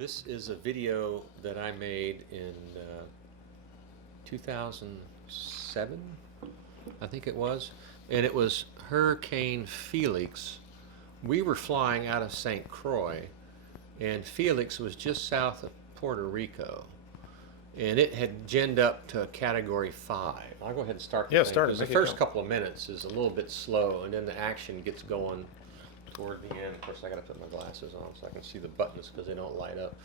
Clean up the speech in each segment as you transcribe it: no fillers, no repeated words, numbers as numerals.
This is a video that I made in 2007, I think it was, and it was Hurricane Felix. We were flying out of St. Croix, and Felix was just south of Puerto Rico, and it had ginned up to a Category 5. I'll go ahead and start the thing, start it. because the first couple of minutes is a little bit slow, and then the action gets going toward the end. Of course, I got to put my glasses on so I can see the buttons because they don't light up.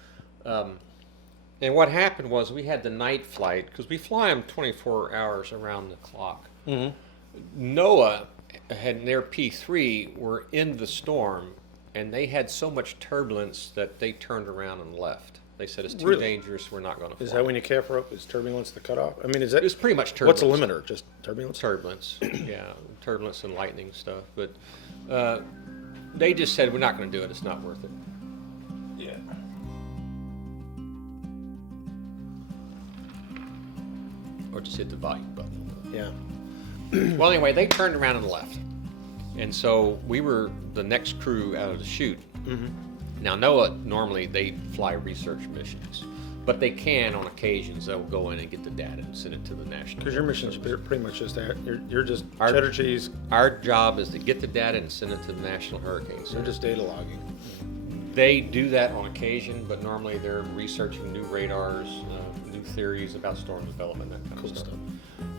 And what happened was we had the night flight because we fly them 24 hours around the clock. Mm-hmm. NOAA had their P3 were in the storm, and they had so much turbulence that they turned around and left. They said it's too dangerous. We're not going to fly. Is that when you calf rope? Is turbulence the cutoff? I mean, is that? It's pretty much turbulence. What's the limiter? Just turbulence? Turbulence, yeah, turbulence and lightning stuff. But they just said we're not going to do it. It's not worth it. Yeah. Or just hit the volume button. Yeah. Well, anyway, they turned around and left, and so we were the next crew out of the chute. Mm-hmm. Now, NOAA normally they fly research missions, but they can on occasions. They'll go in and get the data and send it to the national. Because your mission's pretty much just that. You're just cheddar cheese. Our job is to get the data and send it to the National Hurricane Center. You're just data logging. They do that on occasion, but normally they're researching new radars, new theories about storm development, that kind of stuff.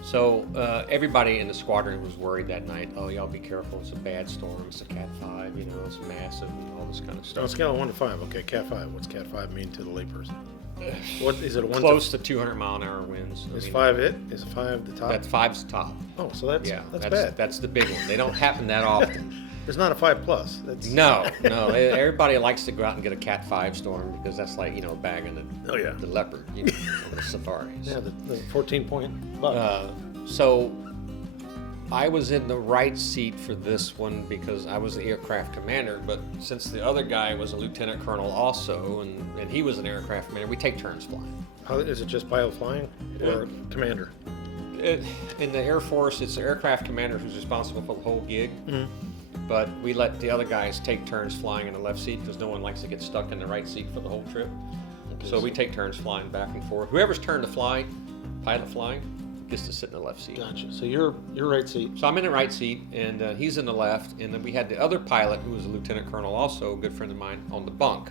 So everybody in the squadron was worried that night. Oh, y'all be careful! It's a bad storm. It's a Cat 5. You know, it's massive and all this kind of On a stuff. scale of 1 to 5, okay, Cat 5. What's Cat 5 mean to the layperson? What is it? A 1 Close to 200-mile-an-hour winds. Is 5 it? Is 5 the top? That's 5's top. Oh, so that's that's bad. That's the big one. They don't happen that often. There's not a 5 plus. That's No. Everybody likes to go out and get a Cat 5 storm because that's like, bagging the leopard on the safari. Yeah, the 14-point buck. So I was in the right seat for this one because I was the aircraft commander, but since the other guy was a lieutenant colonel also, and he was an aircraft commander, we take turns flying. How, is it just pilot flying or commander? In the Air Force, it's the aircraft commander who's responsible for the whole gig. Mm-hmm. But we let the other guys take turns flying in the left seat because no one likes to get stuck in the right seat for the whole trip. Okay, so we take turns flying back and forth. Whoever's turn to fly, pilot flying, gets to sit in the left seat. Gotcha. So you're right seat. So I'm in the right seat, and he's in the left. And then we had the other pilot, who was a lieutenant colonel, also a good friend of mine, on the bunk.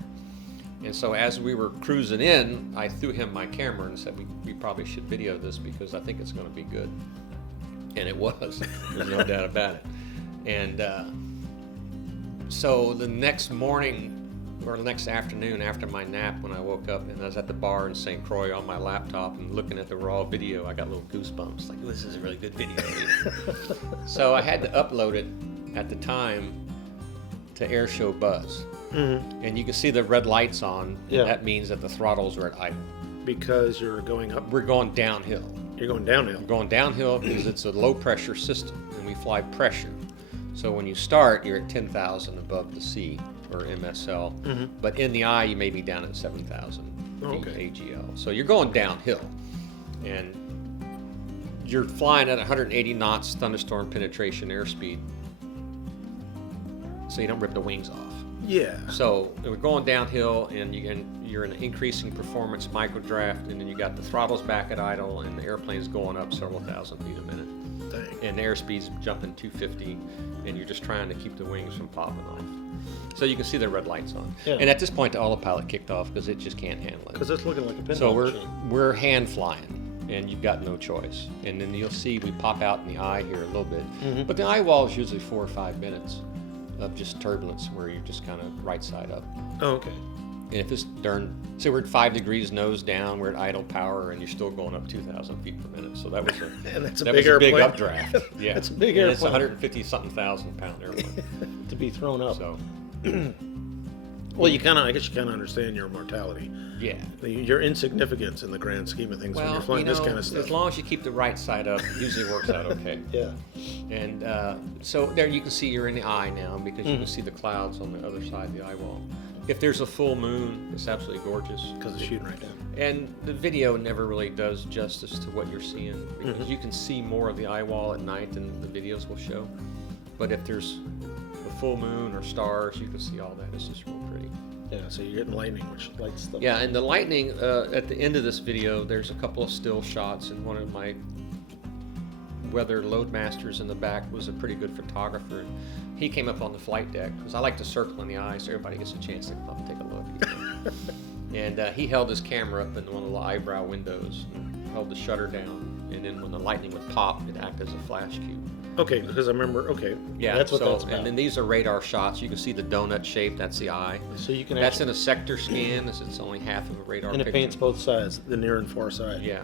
And so as we were cruising in, I threw him my camera and said, we probably should video this because I think it's going to be good. And it was. There's no doubt about it. And so the next morning or the next afternoon after my nap, when I woke up and I was at the bar in St. Croix on my laptop and looking at the raw video, I got little goosebumps. Like, this is a really good video. So I had to upload it at the time to Airshow Buzz. Mm-hmm. And you can see the red lights on. Yeah. That means that the throttles are at idle. Because you're going up? We're going downhill. You're going downhill? We're going downhill because it's a low pressure system and we fly pressure. So when you start, you're at 10,000 above the sea, or MSL. Mm-hmm. But in the eye, you may be down at 7,000 AGL. So you're going downhill. And you're flying at 180 knots thunderstorm penetration airspeed. So you don't rip the wings off. Yeah. So we're going downhill, and you're in an increasing performance microdraft, and then you got the throttles back at idle, and the airplane's going up several thousand feet a minute. Dang. And the airspeed's jumping 250, and you're just trying to keep the wings from popping off. So you can see the red lights on. Yeah. And at this point, the autopilot kicked off because it just can't handle it. Because it's looking like a pinball So machine. we're hand flying, and you've got no choice. And then you'll see we pop out in the eye here a little bit. Mm-hmm. But the eye wall is usually 4 or 5 minutes of just turbulence where you're just kind of right side up. Oh, okay. And if it's so we're at 5 degrees nose down, we're at idle power, and you're still going up 2,000 feet per minute. So that was a big updraft. Yeah, that's a big airplane. airplane. It's a 150-something thousand pound airplane to be thrown up. So, well, I guess you kind of understand your mortality. Yeah, your insignificance in the grand scheme of things when you're flying this kind of stuff. As long as you keep the right side up, it usually works out okay. Yeah. And so there you can see you're in the eye now because you can see the clouds on the other side of the eye wall. If there's a full moon, it's absolutely gorgeous. Because it's shooting right down. And the video never really does justice to what you're seeing because you can see more of the eye wall at night than the videos will show. But if there's a full moon or stars, you can see all that. It's just real pretty. Yeah, so you're getting lightning, which lights the... Yeah, and the lightning, at the end of this video, there's a couple of still shots, and one of my weather loadmasters in the back was a pretty good photographer. And he came up on the flight deck, because I like to circle in the eye so everybody gets a chance to come up and take a look. And he held his camera up in one of the eyebrow windows, and held the shutter down, and then when the lightning would pop, it'd act as a flash cube. Okay, because I remember, okay, Yeah, that's what so, that's about. and then these are radar shots. You can see the donut shape, that's the eye. So you can That's actually, in a sector scan, it's only half of a radar and it picture. paints both sides, the near and far side. Yeah,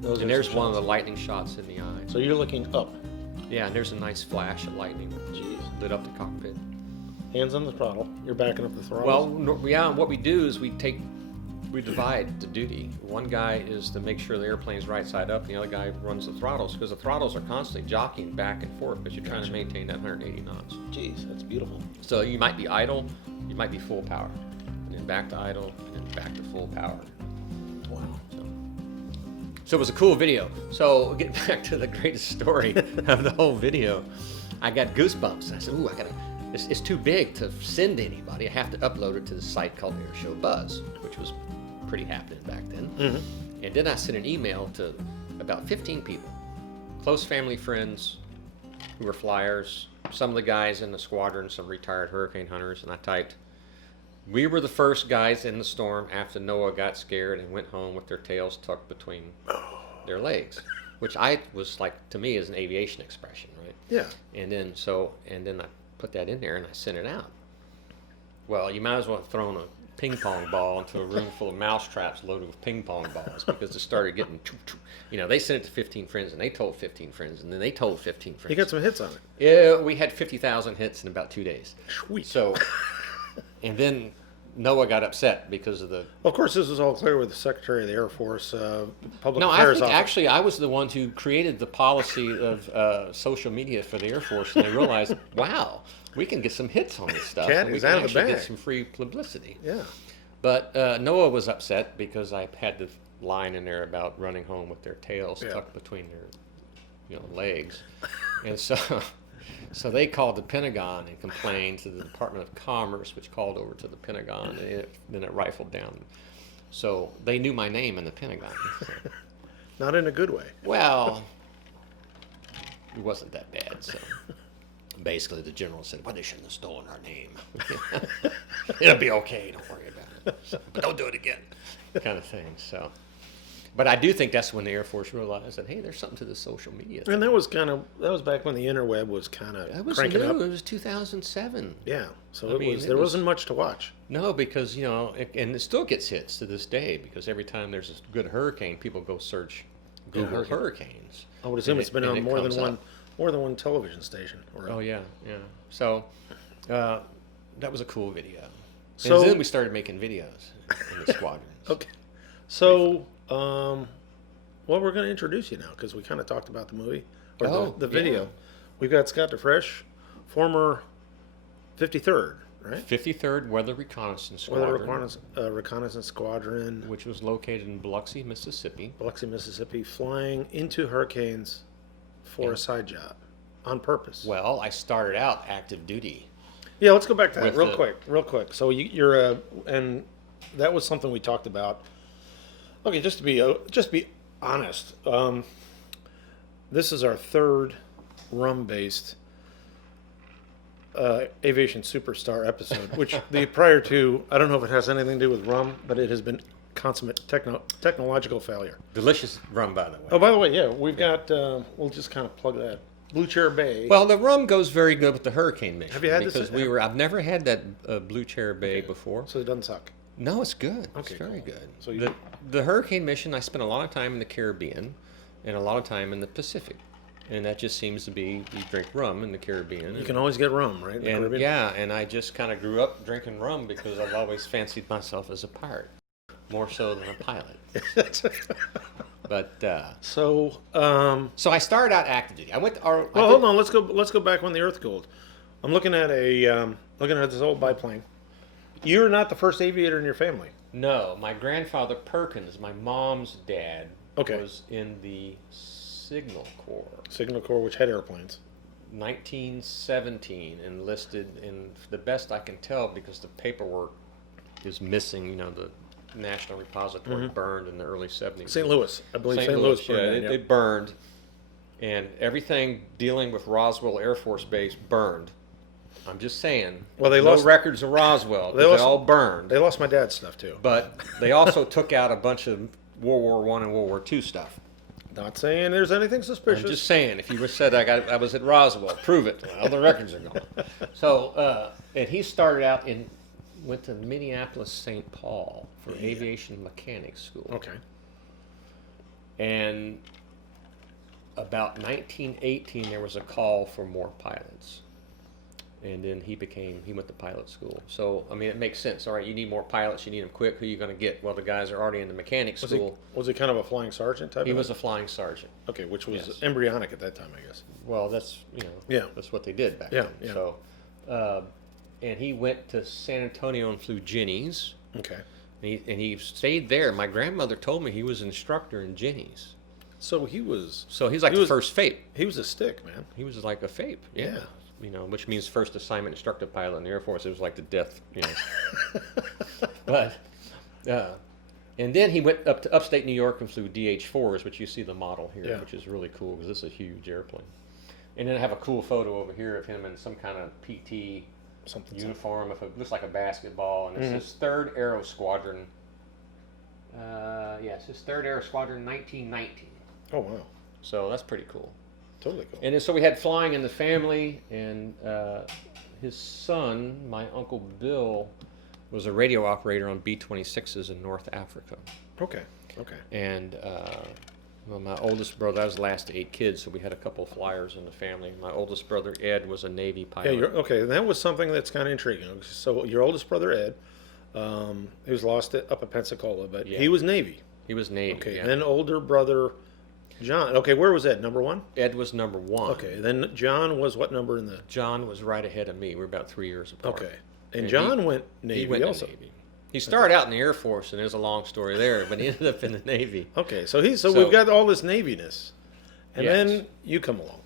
Those are and there's some one of shots. the lightning shots in the eye. So you're looking up. Yeah, and there's a nice flash of lightning. Jeez. Lit up the cockpit. Hands on the throttle. You're backing up the throttle. Well, yeah, what we do is we divide the duty. One guy is to make sure the airplane's right side up, and the other guy runs the throttles, because the throttles are constantly jockeying back and forth, because you're trying to maintain that 180 knots. Jeez, that's beautiful. So you might be idle, you might be full power, and then back to idle, and then back to full power. Wow. So it was a cool video. So getting back to the greatest story of the whole video, I got goosebumps. I said, ooh, it's too big to send to anybody. I have to upload it to the site called Airshow Buzz, which was pretty happening back then. Mm-hmm. And then I sent an email to about 15 people, close family friends who were flyers, some of the guys in the squadron, some retired hurricane hunters, and I typed, we were the first guys in the storm after Noah got scared and went home with their tails tucked between their legs, which I was like, to me, is an aviation expression, right? Yeah. And then I put that in there and I sent it out. Well, you might as well have thrown a ping pong ball into a room full of mouse traps loaded with ping pong balls, because it started getting, they sent it to 15 friends, and they told 15 friends, and then they told 15 friends. You got some hits on it. Yeah, we had 50,000 hits in about 2 days. Sweet. So, and then Noah got upset because of the... Of course, this was all clear with the Secretary of the Air Force, Public No, I Affairs think Office. actually I was the one who created the policy of social media for the Air Force, and they realized, wow, we can get some hits on this stuff. Cat and we is can out of the actually get bag. some free publicity. Yeah. But Noah was upset because I had the line in there about running home with their tails tucked between their legs. And so they called the Pentagon and complained to the Department of Commerce, which called over to the Pentagon, and then it rifled down. So they knew my name in the Pentagon. So. Not in a good way. Well, it wasn't that bad. So basically the general said, well, they shouldn't have stolen our name. It'll be okay, don't worry about it. So, but don't do it again, kind of thing. So, but I do think that's when the Air Force realized that, hey, there's something to this social media thing. And that was back when the interweb was kind of It was cranking new. up. It was 2007. Yeah, so I mean, there wasn't much to watch. No, because, and it still gets hits to this day, because every time there's a good hurricane, people go search Google hurricanes. I would assume And it's been and on it more than comes one up. television station. Or Oh, yeah. So that was a cool video. So- And then we started making videos in the squadrons. Okay. So, well, we're going to introduce you now, because we kind of talked about the movie, or the video. yeah. We've got Scott Dufreche, former 53rd, right? 53rd Weather Reconnaissance Weather Squadron, Reconnaissance Squadron, which was located in Biloxi, Mississippi. Biloxi, Mississippi, flying into hurricanes for a side job on purpose. Well, I started out active duty. Yeah, let's go back to that With real quick. So you're and that was something we talked about. Okay, just to be honest, this is our third rum-based aviation superstar episode. Which the prior two, I don't know if it has anything to do with rum, but it has been consummate technological failure. Delicious rum, by the way. Oh, by the way, yeah, we've got. We'll just kind of plug that. Blue Chair Bay. Well, the rum goes very good with the hurricane mission. Have you had this? Because I've never had that Blue Chair Bay before. So it doesn't suck. No, it's good. Okay, it's very cool. good. So the hurricane mission, I spent a lot of time in the Caribbean and a lot of time in the Pacific. And that just seems to be, you drink rum in the Caribbean. You can always get rum, right? in the And Caribbean? yeah, and I just kind of grew up drinking rum because I've always fancied myself as a pirate, more so than a pilot. But So, so I started out active duty. I went to well, hold on. Let's go back when the Earth cooled. I'm looking at this old biplane. You're not the first aviator in your family. No, my grandfather Perkins, my mom's dad, Okay. was in the Signal Corps. Signal Corps, which had airplanes. 1917, enlisted in the best I can tell because the paperwork is missing. You know, the National Repository burned in the early 70s. St. Louis, I believe St. Louis burned. Yeah, Yep. it burned, and everything dealing with Roswell Air Force Base burned. I'm just saying. Well, they no lost records of Roswell. They lost- all burned. They lost my dad's stuff too. But they also took out a bunch of World War I and World War II stuff. Not saying there's anything suspicious. I'm just saying, if you said I was at Roswell, prove it. Well, the records are gone. So, and he started out went to Minneapolis, St. Paul for aviation mechanics school. Okay. And about 1918, there was a call for more pilots. And then he went to pilot school. So, I mean, it makes sense. All right, you need more pilots, you need them quick. Who are you going to get? Well, the guys are already in the mechanics school. Was he kind of a flying sergeant type? He was a flying sergeant. Okay, which was Yes. embryonic at that time, I guess. Well, that's, Yeah. that's what they did back Yeah, then. yeah. So, and he went to San Antonio and flew Jennies. Okay. And he stayed there. My grandmother told me he was an instructor in Jennies. So he was. So he's like the first FAPE. He was a stick, man. He was like a FAPE. Yeah. Which means first assignment instructor pilot in the Air Force. It was like the death, But, and then he went up to upstate New York and flew DH-4s, which you see the model here, Yeah. which is really cool because this is a huge airplane. And then I have a cool photo over here of him in some kind of PT uniform. It looks like a basketball, and it's his 3rd Aero Squadron. It's his 3rd Aero Squadron, 1919. Oh wow. So that's pretty cool. Totally cool. And then, so we had flying in the family, and his son, my Uncle Bill, was a radio operator on B-26s in North Africa. Okay. Okay. And my oldest brother, I was the last of 8 kids, so we had a couple of flyers in the family. My oldest brother, Ed, was a Navy pilot. Yeah. Okay. That was something that's kind of intriguing. So your oldest brother Ed, he was lost up at Pensacola, but he was Navy. He was Navy. Okay. Yeah. Then older brother John. Okay. Where was Ed? Number 1. Ed was number 1. Okay. Then John was what number in the? John was right ahead of me. We were about 3 years apart. Okay. And John went Navy he went also. To Navy. He started out in the Air Force, and there's a long story there, but he ended up in the Navy. Okay, so we've got all this Naviness, and Yes. then you come along.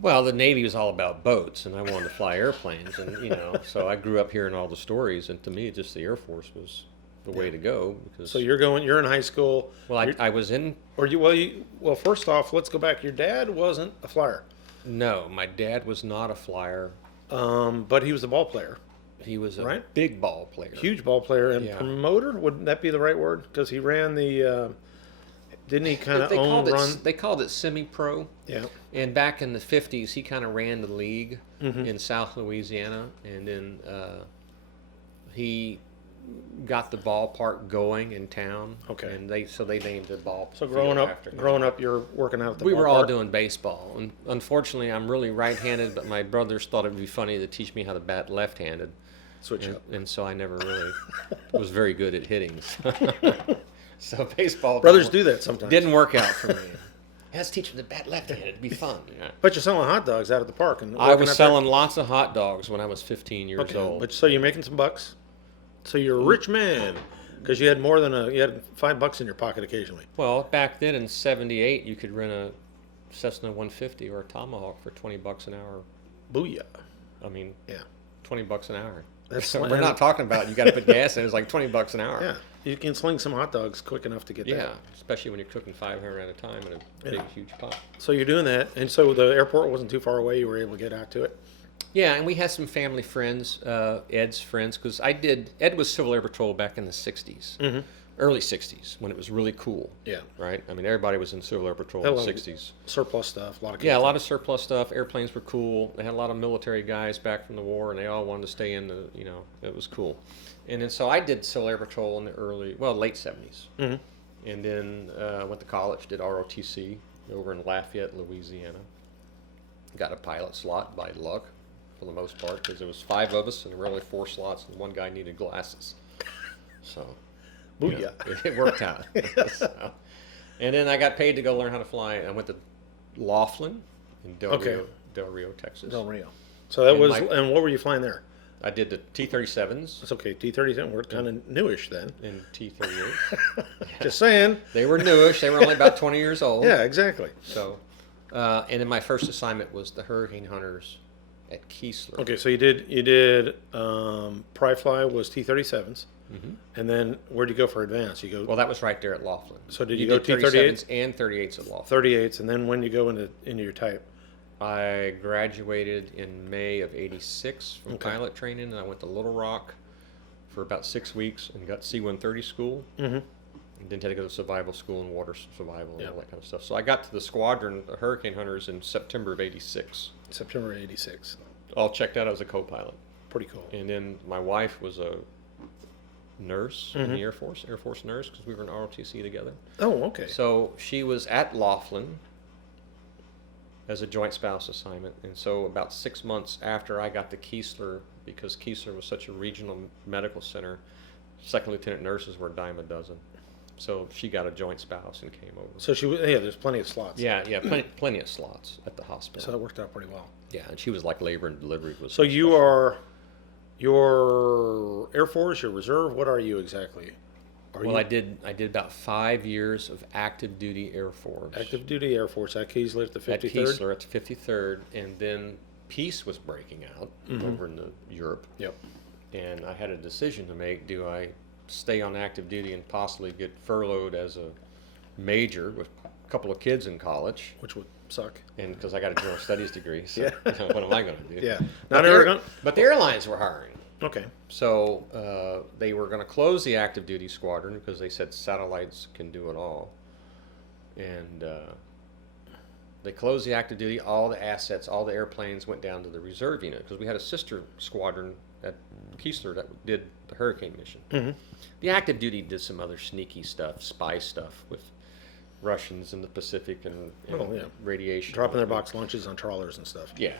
Well, the Navy was all about boats, and I wanted to fly airplanes, and so I grew up hearing all the stories, and to me, just the Air Force was the way to go. Because So you're in high school. well, I was in. Well, first off, let's go back. Your dad wasn't a flyer, No, my dad was not a flyer. but he was a ball player, He was a Right? big ball player. huge ball player, and Yeah. promoter. Wouldn't that be the right word? Because he ran the. Didn't he kind of run? They called it semi-pro. Yeah. And back in the 50s, he kind of ran the league in South Louisiana, and then he got the ballpark going in town. Okay. And they named the ball. So field after him. growing up, you're working out at the We were all ballpark? doing baseball, and unfortunately, I'm really right-handed. But my brothers thought it'd be funny to teach me how to bat left-handed, Switch up. and so I never really was very good at hitting. So baseball Brothers do that sometimes. didn't work out for me. Let's teach them to bat left-handed. It'd be fun. Yeah. But you're selling hot dogs out at the park, and I working was out there? selling lots of hot dogs when I was 15 years Okay, old. but so you're making some bucks. So you're a rich man because you had more than you had $5 in your pocket occasionally. Well, back then in '78, you could rent a Cessna 150 or a Tomahawk for $20 an hour. Booyah! I mean, Yeah, $20 an hour. That's We're not talking about you got to put gas in. It's like $20 an hour. yeah. You can sling some hot dogs quick enough to get Yeah, that. especially when you're cooking 500 at a time in a big, huge pot. So you're doing that, and so the airport wasn't too far away. You were able to get out to it. Yeah, and we had some family friends, Ed's friends, because Ed was Civil Air Patrol back in the 60s, early 60s, when it was really cool. Yeah, Right? I mean, everybody was in Civil Air Patrol Had in a the lot of 60s. surplus stuff. A lot of Yeah, a lot of surplus stuff. Airplanes were cool. They had a lot of military guys back from the war, and they all wanted to stay in the, it was cool. And then so I did Civil Air Patrol in the late 70s. And then went to college, did ROTC over in Lafayette, Louisiana. Got a pilot slot by luck, for the most part, because there was 5 of us, and there were only 4 slots, and one guy needed glasses. So, Booyah! it worked out. So, and then I got paid to go learn how to fly. I went to Laughlin in Del Rio, Texas. Del Rio. So that And was, and what were you flying there? I did the T-37s That's okay. T-37. We're kind of newish then. and T-38s. Just saying. They were newish. They were only about 20 years old. Yeah, exactly. So, and then my first assignment was the Hurricane Hunters at Keesler. Okay, so you did Pry Fly was T-37s, and then where'd you go for advance? You go Well, that was right there at Laughlin. So did you go T-38s? 37s and 38s at Laughlin. 38s, and then when you go into your type? I graduated in May of '86 from pilot training, and I went to Little Rock for about 6 weeks and got C-130 school. And then had to go to survival school and water survival and all that kind of stuff. So I got to the squadron, the Hurricane Hunters, in September of '86. September '86. All checked out as a co-pilot. Pretty cool. And then my wife was a nurse in the Air Force nurse, because we were in ROTC together. Oh, okay. So she was at Laughlin as a joint spouse assignment. And so about 6 months after I got to Keesler, because Keesler was such a regional medical center, second lieutenant nurses were a dime a dozen. So she got a joint spouse and came over. So there's plenty of slots. Yeah, plenty of slots at the hospital. So that worked out pretty well. Yeah, and she was like labor and delivery. So you are your Air Force, your reserve. What are you exactly? I did about 5 years of active duty Air Force. Active duty Air Force at Keesler at the 53rd. At Keesler at the 53rd, and then peace was breaking out over in Europe. Yep. And I had a decision to make: do I stay on active duty and possibly get furloughed as a major with a couple of kids in college, Which would suck. and because I got a general studies degree, so Yeah. what am I going to do? Yeah. But Not everyone. but the airlines were hiring. Okay. So they were going to close the active duty squadron because they said satellites can do it all. And they closed the active duty, all the assets, all the airplanes went down to the reserve unit, because we had a sister squadron at Keesler that did the Hurricane mission. The active duty did some other sneaky stuff, spy stuff with Russians in the Pacific and radiation. Dropping their box lunches on trawlers and stuff. Yeah,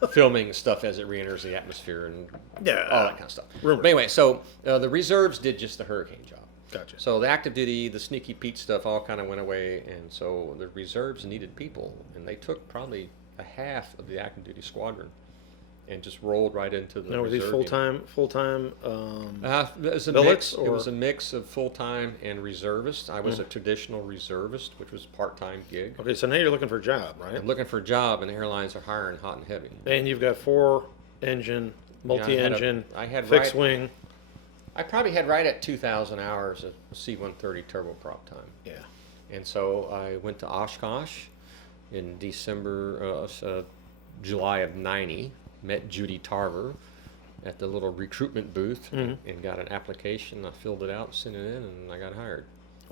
and filming stuff as it re-enters the atmosphere and all that kind of stuff. Rumor. But anyway, so the reserves did just the hurricane job. Gotcha. So the active duty, the sneaky Pete stuff all kind of went away, and so the reserves needed people, and they took probably a half of the active duty squadron and just rolled right into the Now, were these reserve full-time it was a billets, mix. It or- was a mix of full-time and reservist. I was a traditional reservist, which was a part-time gig. Okay, so now you're looking for a job, right? I'm looking for a job, and airlines are hiring hot and heavy. And you've got 4-engine, multi-engine, I had fixed right- wing. I probably had right at 2,000 hours of C-130 turboprop time. Yeah. And so I went to Oshkosh in July of '90, met Judy Tarver at the little recruitment booth and got an application. I filled it out, sent it in, and I got hired.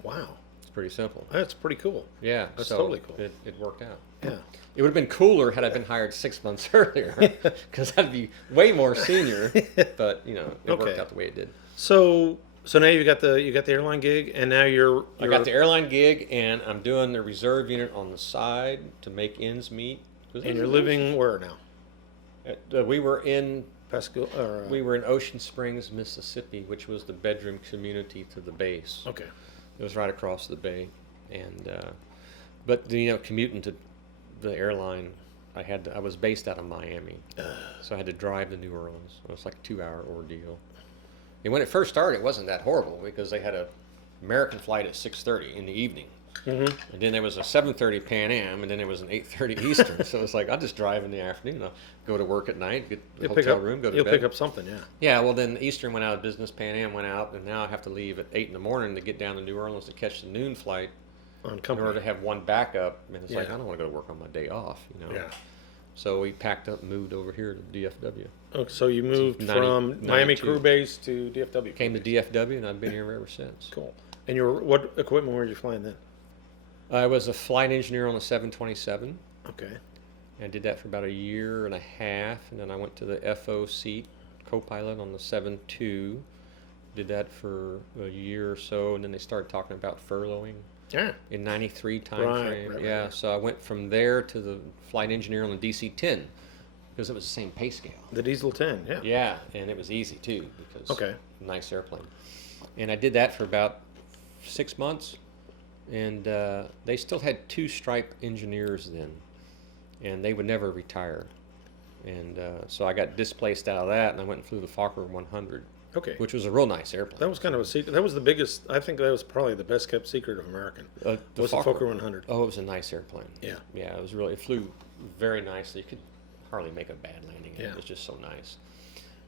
Wow. It's pretty simple. That's pretty cool. Yeah, That's so totally cool. It worked out. Yeah. It would have been cooler had I been hired 6 months earlier, because I'd be way more senior. But it worked out the way it did. So now you got the airline gig, and now you're I got the airline gig, and I'm doing the reserve unit on the side to make ends meet. and you're living where now? We were in Pascagoula. Or, we were in Ocean Springs, Mississippi, which was the bedroom community to the base. okay. It was right across the bay, and but commuting to the airline, I was based out of Miami, so I had to drive to New Orleans. It was like a 2-hour ordeal. And when it first started, it wasn't that horrible, because they had a American flight at 6:30 in the evening, and then there was a 7:30 Pan Am, and then there was an 8:30 Eastern. So it's like, I'll just drive in the afternoon. I'll go to work at night, get the hotel room, go to You'll bed. pick up something, yeah. Yeah, well, then Eastern went out of business, Pan Am went out, and now I have to leave at 8 in the morning to get down to New Orleans to catch the noon flight On in company. order to have one backup. And it's like, Yeah. I don't want to go to work on my day off, Yeah. So we packed up and moved over here to DFW. Oh, so you moved 90 from Miami 92. crew base to DFW. Came to DFW, and I've been here ever since. Cool. And what equipment were you flying then? I was a flight engineer on the 727. Okay. I did that for about a year and a half, and then I went to the FO seat, co-pilot on the 7.2. Did that for a year or so, and then they started talking about furloughing Yeah. in '93 time Right, frame. right, Yeah, right. so I went from there to the flight engineer on the DC-10 because it was the same pay scale. The Diesel 10, yeah. Yeah, and it was easy too because Okay. nice airplane. And I did that for about 6 months, and they still had 2 stripe engineers then, and they would never retire. And so I got displaced out of that, and I went and flew the Fokker 100, Okay. which was a real nice airplane. That was kind of a secret. That was the biggest, I think that was probably the best kept secret of American. Was the Fokker 100. Oh, it was a nice airplane. Yeah. Yeah, it was really. It flew very nicely. You could hardly make a bad landing. Yeah. It was just so nice.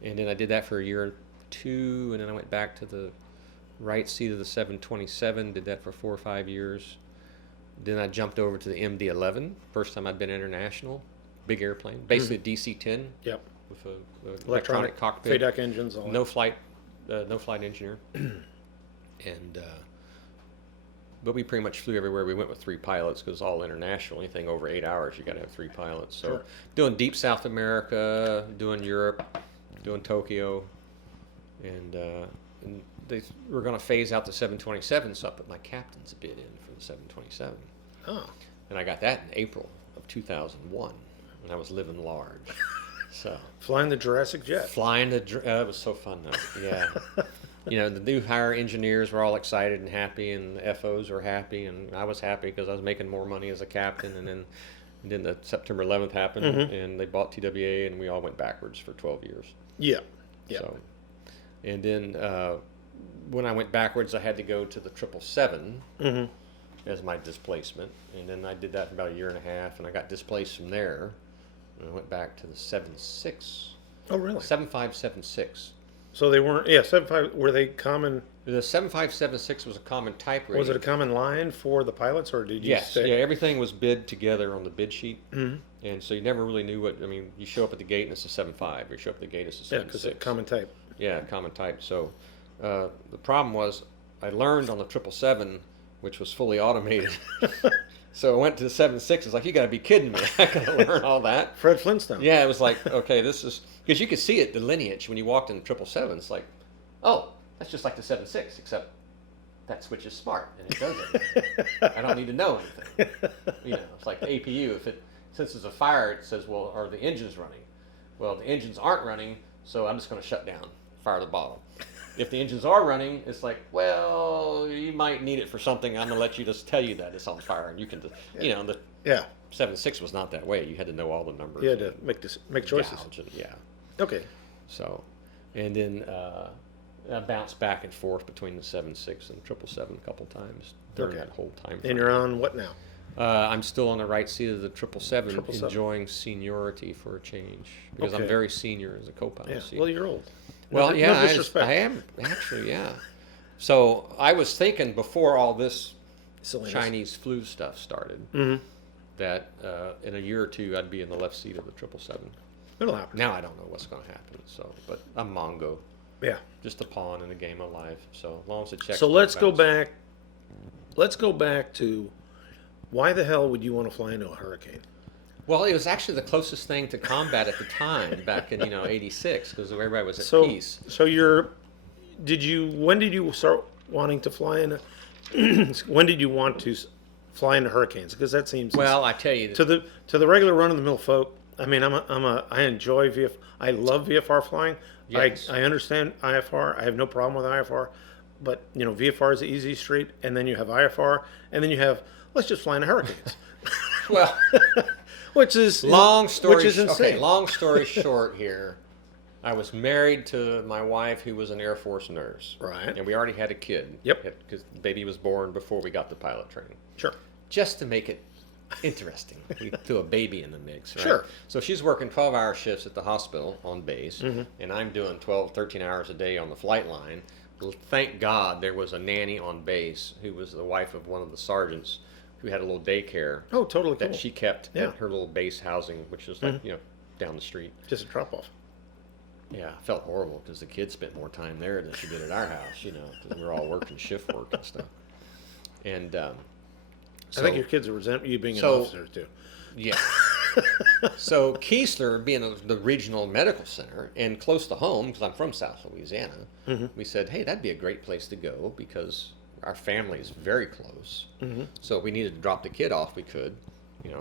And then I did that for a year or two, and then I went back to the right seat of the 727, did that for 4 or 5 years. Then I jumped over to the MD-11, first time I'd been international, big airplane, basically a DC-10 Yep. with a electronic cockpit, FADEC engines, all no flight engineer, and but we pretty much flew everywhere. We went with 3 pilots because all international, anything over 8 hours, you got to have 3 pilots. So Sure. doing deep South America, doing Europe, doing Tokyo, and they were going to phase out the 727, so I put my captain's bid in for the 727. Oh. And I got that in April of 2001, and I was living large. So Flying the Jurassic jet. flying it was so fun though. Yeah. You know, the new hire engineers were all excited and happy, and the FOs were happy, and I was happy because I was making more money as a captain. And then the September 11th happened, and they bought TWA, and we all went backwards for 12 years. Yeah. Yeah. So, and then when I went backwards, I had to go to the 777 as my displacement, and then I did that for about a year and a half, and I got displaced from there, and I went back to the 76. Oh, really? 7576. So they weren't. Yeah. 75. Were they common? The 7576 was a common type rating. Was it a common line for the pilots, or did you Yes, say? yeah, everything was bid together on the bid sheet, and so you never really knew what. I mean, you show up at the gate and it's a 75. You show up at the gate it's a 76. Yeah, because it's common type. Yeah, common type. So the problem was I learned on the 777, which was fully automated. So I went to the 76. It's like, you got to be kidding me! I got to learn all that. Fred Flintstone. Yeah, it was like, okay, this is because you could see it, the lineage when you walked in the 777. It's like, oh, that's just like the 76, except that switch is smart and it does it. I don't need to know anything. You know, it's like the APU. Since it's a fire, it says, well, are the engines running? Well, the engines aren't running, so I'm just going to shut down, fire the bottle. If the engines are running, it's like, well, you might need it for something. I'm going to let you just tell you that it's on fire, and you can, you know, the Yeah. 76 was not that way. You had to know all the numbers. You had to make choices. Gouge and, yeah. Okay. So, and then I bounced back and forth between the 76 and 777 a couple times during that whole time frame. And you're on what now? I'm still on the right seat of the 777, 777. enjoying seniority for a change because I'm Okay. very senior as a co-pilot. Yeah. seat. Well, you're old. Well, No yeah, disrespect. I am actually, yeah. So I was thinking before all this Silliness. Chinese flu stuff started that in a year or two I'd be in the left seat of the 777. It'll happen. Now I don't know what's going to happen. So, but I'm Mongo, Yeah. just a pawn in the game of life. So as long as the checks. So don't let's go bounce. back. Let's go back to why the hell would you want to fly into a hurricane? Well, it was actually the closest thing to combat at the time, back in '86, because everybody was at So, peace. so when did you start wanting to fly in? When did you want to fly into hurricanes? Because that seems Well, I tell you, to the regular run of the mill folk. I mean, I enjoy VF. I love VFR flying. Yes. I understand IFR. I have no problem with IFR, but you know, VFR is the easy street, and then you have IFR, and then you have let's just fly into hurricanes, well, which is long story. which is insane. Okay, long story short here. I was married to my wife, who was an Air Force nurse. Right. And we already had a kid. Yep. Because the baby was born before we got the pilot training. Sure. Just to make it interesting, we threw a baby in the mix, right? Sure. So she's working 12-hour shifts at the hospital on base, and I'm doing 12, 13 hours a day on the flight line. Well, thank God there was a nanny on base who was the wife of one of the sergeants who had a little daycare Oh, totally cool. that she kept Yeah. at her little base housing, which is like, down the street. Just a drop off. Yeah, I felt horrible because the kids spent more time there than she did at our house, because we were all working shift work and stuff. And I think your kids will resent you being an So- officer too. yeah. So Keesler, being the regional medical center and close to home, because I'm from South Louisiana, we said, hey, that'd be a great place to go because our family is very close. So if we needed to drop the kid off, we could,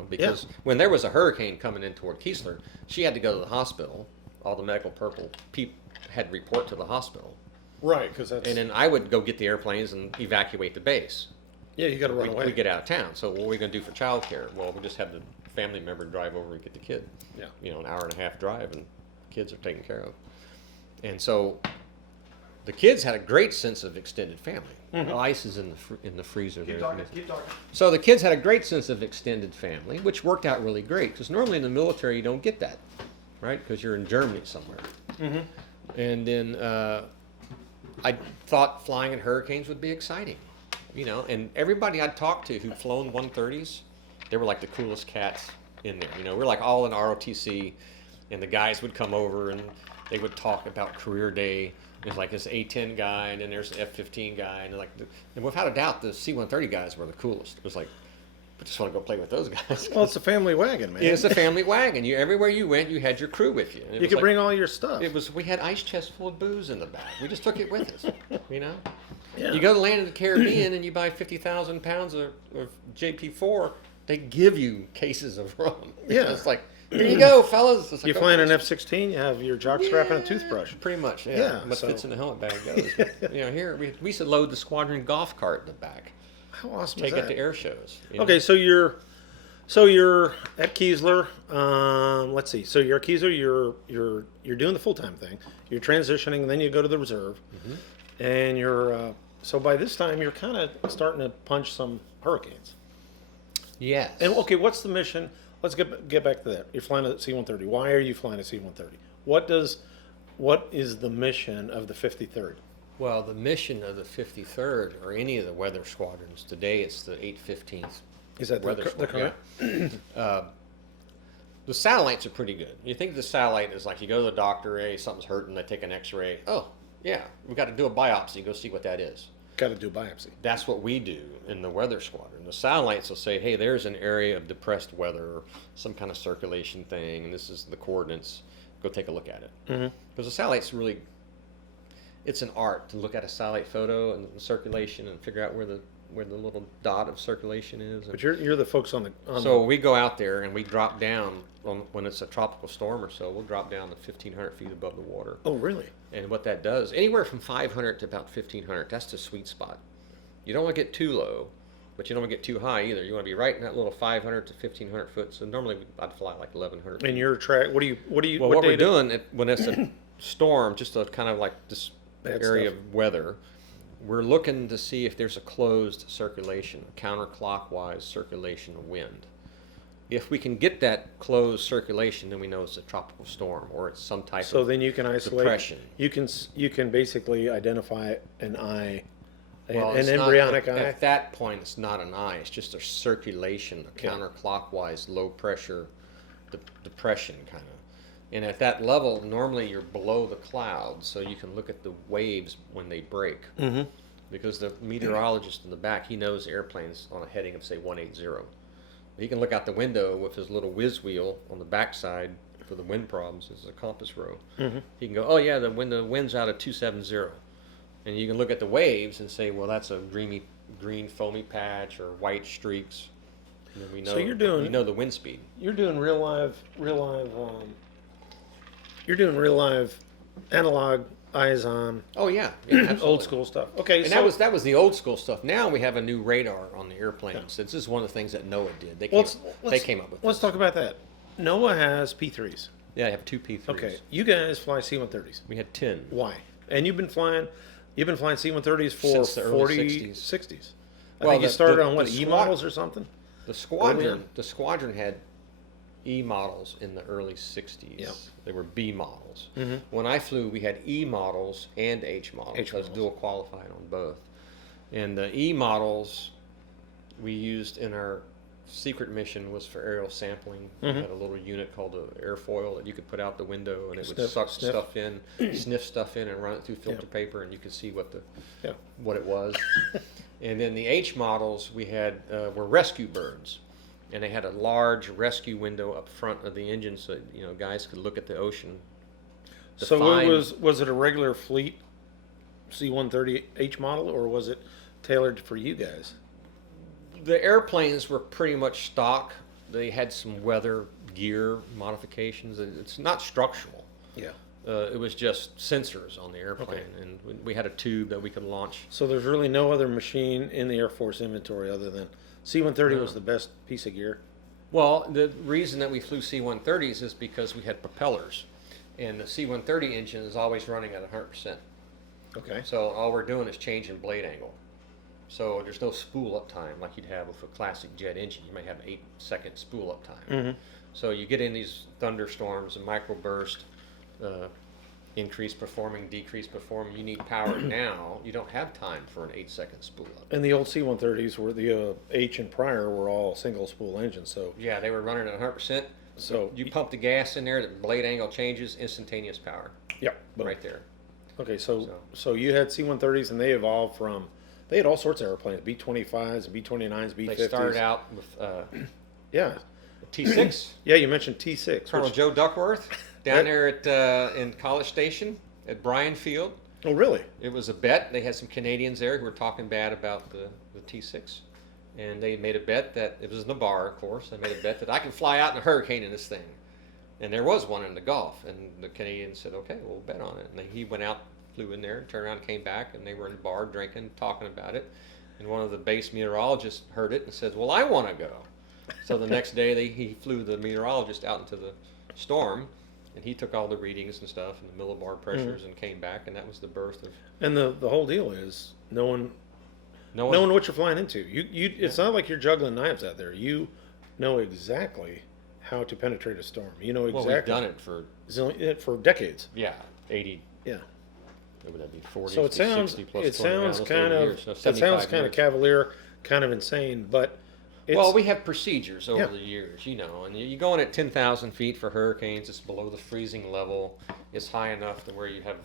because when there was a hurricane coming in toward Keesler, she had to go to the hospital. All the medical people had to report to the hospital. Right, because that's And then I would go get the airplanes and evacuate the base. yeah, you got to run away. We get out of town. So what are we going to do for childcare? Well, we just have the family member drive over and get the kid. Yeah. An hour and a half drive, and kids are taken care of. And so The kids had a great sense of extended family. Ice is in the freezer there. Keep talking. So the kids had a great sense of extended family, which worked out really great because normally in the military you don't get that, right? Because you're in Germany somewhere. And then I thought flying in hurricanes would be exciting, and everybody I'd talked to who'd flown 130s, they were like the coolest cats in there. We're like all in ROTC, and the guys would come over and they would talk about career day. There's like this A-10 guy, and then there's the F-15 guy, and without a doubt, the C-130 guys were the coolest. It was like, I just want to go play with those guys. Well, it's a family wagon, man. It's a family wagon. Everywhere you went, you had your crew with you. And you could bring all your stuff. We had ice chests full of booze in the back. We just took it with us, Yeah. You go to land in the Caribbean and you buy 50,000 pounds of JP4, they give you cases of rum. Yeah. It's like, here you go, fellas. It's like, You flying an F-16, you have your jock strap and a toothbrush. Pretty much, yeah. Yeah, What so- fits in the helmet bag goes. But, here, we used to load the squadron golf cart in the back. How awesome Take is it that? to air shows. Okay, so you're at Keesler. Let's see. So you're at Keesler. You're doing the full-time thing. You're transitioning, and then you go to the reserve, and you're so by this time you're kind of starting to punch some hurricanes. Yes. And okay, what's the mission? Let's get back to that. You're flying a C-130. Why are you flying a C-130? What is the mission of the 53rd? Well, the mission of the 53rd or any of the weather squadrons today, it's the 815th. Is that Weather the squadron, current? The satellites are pretty good. You think the satellite is like you go to the doctor, hey, something's hurting, they take an X-ray. Oh, yeah, we've got to do a biopsy. Go see what that is. Got to do a biopsy. That's what we do in the weather squadron. The satellites will say, hey, there's an area of depressed weather or some kind of circulation thing, and this is the coordinates. Go take a look at it. Because the satellite's really, it's an art to look at a satellite photo and the circulation and figure out where the little dot of circulation is. But you're the folks on the. So we go out there and we drop down when it's a tropical storm or so. We'll drop down to 1,500 feet above the water. Oh, really? And what that does, anywhere from 500 to about 1,500, that's the sweet spot. You don't want to get too low, but you don't want to get too high either. You want to be right in that little 500 to 1,500 foot. So normally I'd fly like 1,100 feet. And your track. What do you? Well, what we're doing when it's a storm, just a kind of like this Bad area stuff. of weather, we're looking to see if there's a closed circulation, counterclockwise circulation of wind. If we can get that closed circulation, then we know it's a tropical storm or it's some type So of then you can isolate. depression. You can basically identify an eye, an it's not- embryonic eye. At that point, it's not an eye. It's just a circulation, a counterclockwise, low pressure depression kind of. And at that level, normally you're below the clouds, so you can look at the waves when they break. Because the meteorologist in the back, he knows airplanes on a heading of, say, 180. He can look out the window with his little whiz wheel on the backside for the wind problems. This is a compass row. He can go, oh, yeah, when the wind's out of 270. And you can look at the waves and say, well, that's a dreamy green foamy patch or white streaks. And then we know, So you're doing- we know the wind speed. You're doing real live. You're doing real live, analog, eyes on, Oh, yeah. Absolutely. old school stuff. Okay, And so that was the old school stuff. Now we have a new radar on the airplanes. This is one of the things that NOAA did. They came up with Let's this. talk about that. NOAA has P3s. Yeah, I have two P3s. Okay, you guys fly C-130s. We had 10. Why? And you've been flying C-130s for Since the early 40, 60s. 60s. I Well, think you the- started the- on what, the E squad- models or something? The Earlier? squadron had E models in the early 60s. Yeah. They were B models. When I flew, we had E models and H models. H I was models. dual qualified on both. And the E models we used in our secret mission was for aerial sampling. We had a little unit called an airfoil that you could put out the window and it would suck Sniff. stuff in, sniff stuff in and run it through filter paper and you could see what it was. And then the H models we had were rescue birds. And they had a large rescue window up front of the engine so guys could look at the ocean. So Define- was it a regular fleet C-130H model, or was it tailored for you guys? The airplanes were pretty much stock. They had some weather gear modifications. It's not structural. Yeah. It was just sensors on the airplane, and we had a tube that we could launch. So there's really no other machine in the Air Force inventory other than C-130 was the best piece of gear. Well, the reason that we flew C-130s is because we had propellers, and the C-130 engine is always running at 100%. Okay. So all we're doing is changing blade angle. So there's no spool up time like you'd have with a classic jet engine. You might have 8-second spool up time. So you get in these thunderstorms and microburst, increase performing, decrease performing. You need power now. You don't have time for an 8-second spool up. And the old C-130s were the H and prior were all single spool engines. So Yeah, they were running at 100%. So you pump the gas in there, the blade angle changes, instantaneous power. yeah, but, Right there. Okay, so you had C-130s, and they evolved from. They had all sorts of airplanes: B-25s, B-29s, B-50s. They started out with Yeah. T6. Yeah, you mentioned T6. Colonel Joe Duckworth down there at in College Station at Bryan Field. Oh, really? It was a bet. They had some Canadians there who were talking bad about the T6. And they made a bet that, it was in the bar, of course, they made a bet that I can fly out in a hurricane in this thing. And there was one in the Gulf. And the Canadians said, okay, we'll bet on it. And he went out, flew in there, turned around and came back. And they were in the bar drinking, talking about it. And one of the base meteorologists heard it and said, well, I want to go. So the next day he flew the meteorologist out into the storm. And he took all the readings and stuff and the millibar pressures and came back. And that was the birth of... And the whole deal is knowing what you're flying into. It's not like you're juggling knives out there. You know exactly how to penetrate a storm. You know exactly. Well, we've done it for decades. Yeah, 80. Yeah. What would that be? 40. So it sounds 60 plus it 20 sounds rounds, kind of years, so it sounds 75 kind of years. cavalier, kind of insane, but it's, Well, we have procedures over Yeah. the years, you know, and you go in at 10,000 feet for hurricanes. It's below the freezing level. It's high enough to where you have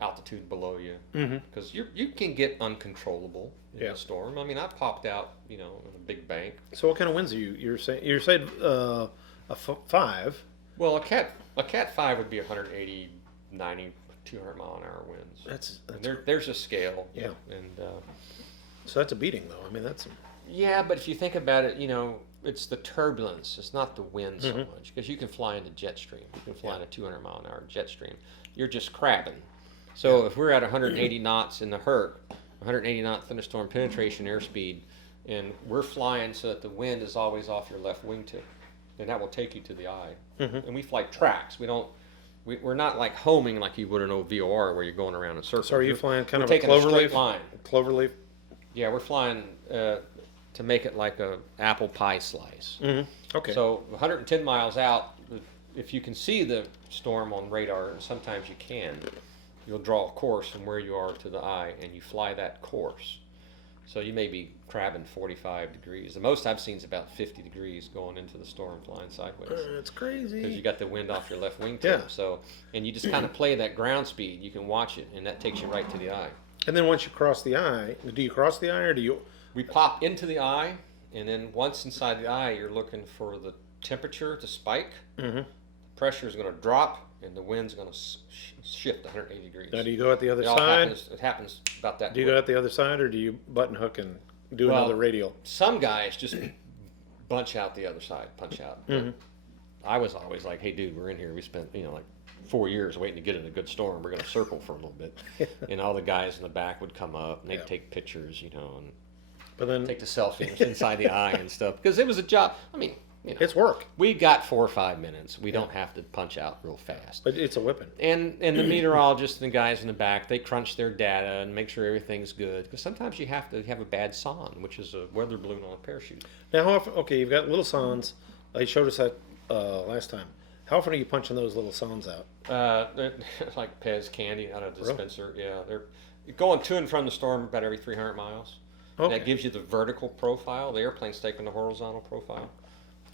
altitude below you, because you can get uncontrollable in a storm. I mean, I popped out, you know, in a big bank. So what kind of winds are you're saying? You're saying a 5. Well, a cat 5 would be 180, 90, 200 mile an hour winds. That's There's a scale. Yeah. And so that's a beating, though. I mean, that's yeah, but if you think about it, you know, it's the turbulence. It's not the wind so much, because you can fly into jet stream. You can fly in a 200 mile an hour jet stream. You're just crabbing. So if we're at 180 knots in the Herc, 180 knot thunderstorm penetration airspeed, and we're flying so that the wind is always off your left wingtip, then that will take you to the eye. And we fly tracks. We're not like homing like you would in an VOR where you're going around in circles. So are you flying kind of a taking a straight cloverleaf line? Cloverleaf. Yeah, we're flying to make it like a apple pie slice. Okay. So 110 miles out, if you can see the storm on radar, and sometimes you can, you'll draw a course from where you are to the eye, and you fly that course. So you may be crabbing 45 degrees. The most I've seen is about 50 degrees going into the storm, flying sideways. It's crazy. Because you got the wind off your left wingtip. Yeah. So, and you just kind of play that ground speed. You can watch it, and that takes you right to the eye. And then once you cross the eye, do you cross the eye or do you? We pop into the eye, and then once inside the eye, you're looking for the temperature to spike. Pressure is going to drop, and the wind's going to shift 180 degrees. Now, do you go at the other side? It happens about that. Do you go at the other side, or do you button hook and do another radial? Some guys just bunch out the other side, punch out. I was always like, hey, dude, we're in here. We spent, you know, like 4 years waiting to get in a good storm. We're going to circle for a little bit. And all the guys in the back would come up, and they'd take pictures, you know, and but then take the selfies inside the eye and stuff. Because it was a job. I mean, you know, it's work. We got 4 or 5 minutes. We don't have to punch out real fast. But it's a whipping. And the meteorologists and the guys in the back, they crunch their data and make sure everything's good. Because sometimes you have to have a bad SON, which is a weather balloon on a parachute. Now, how often, okay, you've got little SONs. They showed us that last time. How often are you punching those little SONs out? They're like Pez candy out of a dispenser. Really? Yeah, they're going to and from the storm about every 300 miles. Okay. That gives you the vertical profile. The airplane's taking the horizontal profile.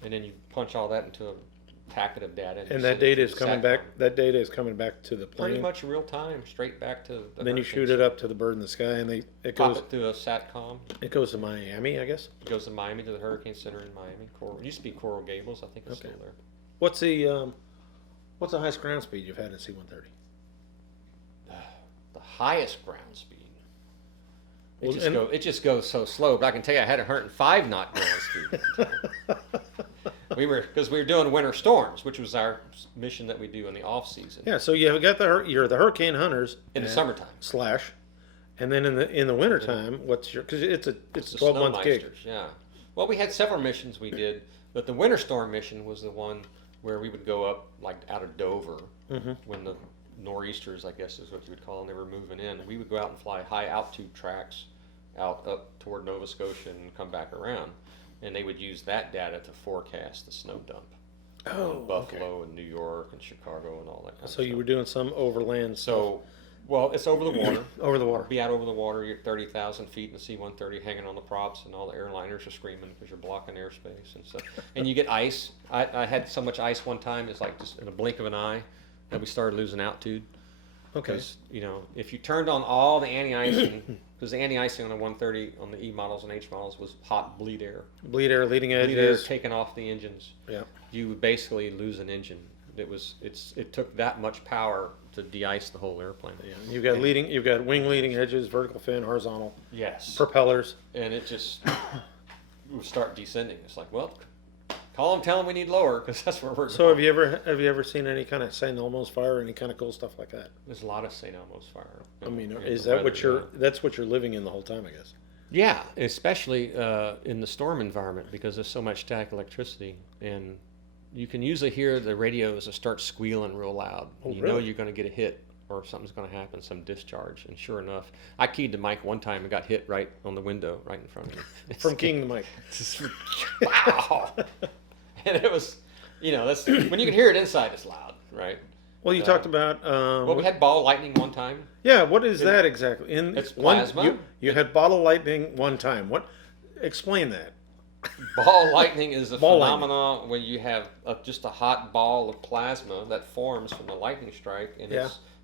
And then you punch all that into a packet of data. And that data is coming back. That data is coming back to the plane. Pretty much real time, straight back to the. Then you shoot it up to the bird in the sky, and it goes. Pop it through a SATCOM. It goes to Miami, I guess. It goes to Miami, to the Hurricane Center in Miami. It used to be Coral Gables. I think it's still there. What's the highest ground speed you've had in C-130? The highest ground speed. Well, It just goes so slow. But I can tell you, I had a 105 knot ground speed. we were doing winter storms, which was our mission that we do in the off season. Yeah, so you've got you're the hurricane hunters in the summertime and then in the wintertime, what's your, because it's a 12-month gig. Yeah. Well, we had several missions we did, but the winter storm mission was the one where we would go up like out of Dover when the nor'easters, I guess is what you would call them. They were moving in. We would go out and fly high altitude tracks out up toward Nova Scotia and come back around. And they would use that data to forecast the snow dump. Buffalo and New York and Chicago and all that kind of stuff. So you were doing some overland stuff. Well, it's over the water. Over the water. Be out over the water. You're at 30,000 feet in the C-130 hanging on the props, and all the airliners are screaming because you're blocking airspace and stuff. And you get ice. I had so much ice one time, it's like just in a blink of an eye that we started losing altitude. Okay. Because, if you turned on all the anti-icing, because the anti-icing on the 130, on the E models and H models, was hot bleed air. Bleed air, leading edges. Bleed air taking off the engines. Yeah. You would basically lose an engine. It took that much power to de-ice the whole airplane. Yeah. You've got wing leading edges, vertical fin, horizontal. Yes. Propellers. And it just would start descending. It's like, well, call them, tell them we need lower, because that's where we're going. So have you ever seen any kind of St. Elmo's fire, any kind of cool stuff like that? There's a lot of St. Elmo's fire. I mean, is that that's what you're living in the whole time, I guess? Yeah, especially in the storm environment, because there's so much static electricity, and you can usually hear the radios start squealing real loud. Oh, you really? know you're going to get a hit or something's going to happen, some discharge. And sure enough, I keyed the mic one time and got hit right on the window, right in front of me. From keying the mic. Wow! And it was, that's when you can hear it inside, it's loud, right? Well, you talked about. Well, we had ball lightning one time. Yeah, what is that exactly? It's plasma. You had bottle lightning one time. What? Explain that. Ball lightning is a Ball phenomenon when you have just a hot ball of plasma that forms from the lightning strike, and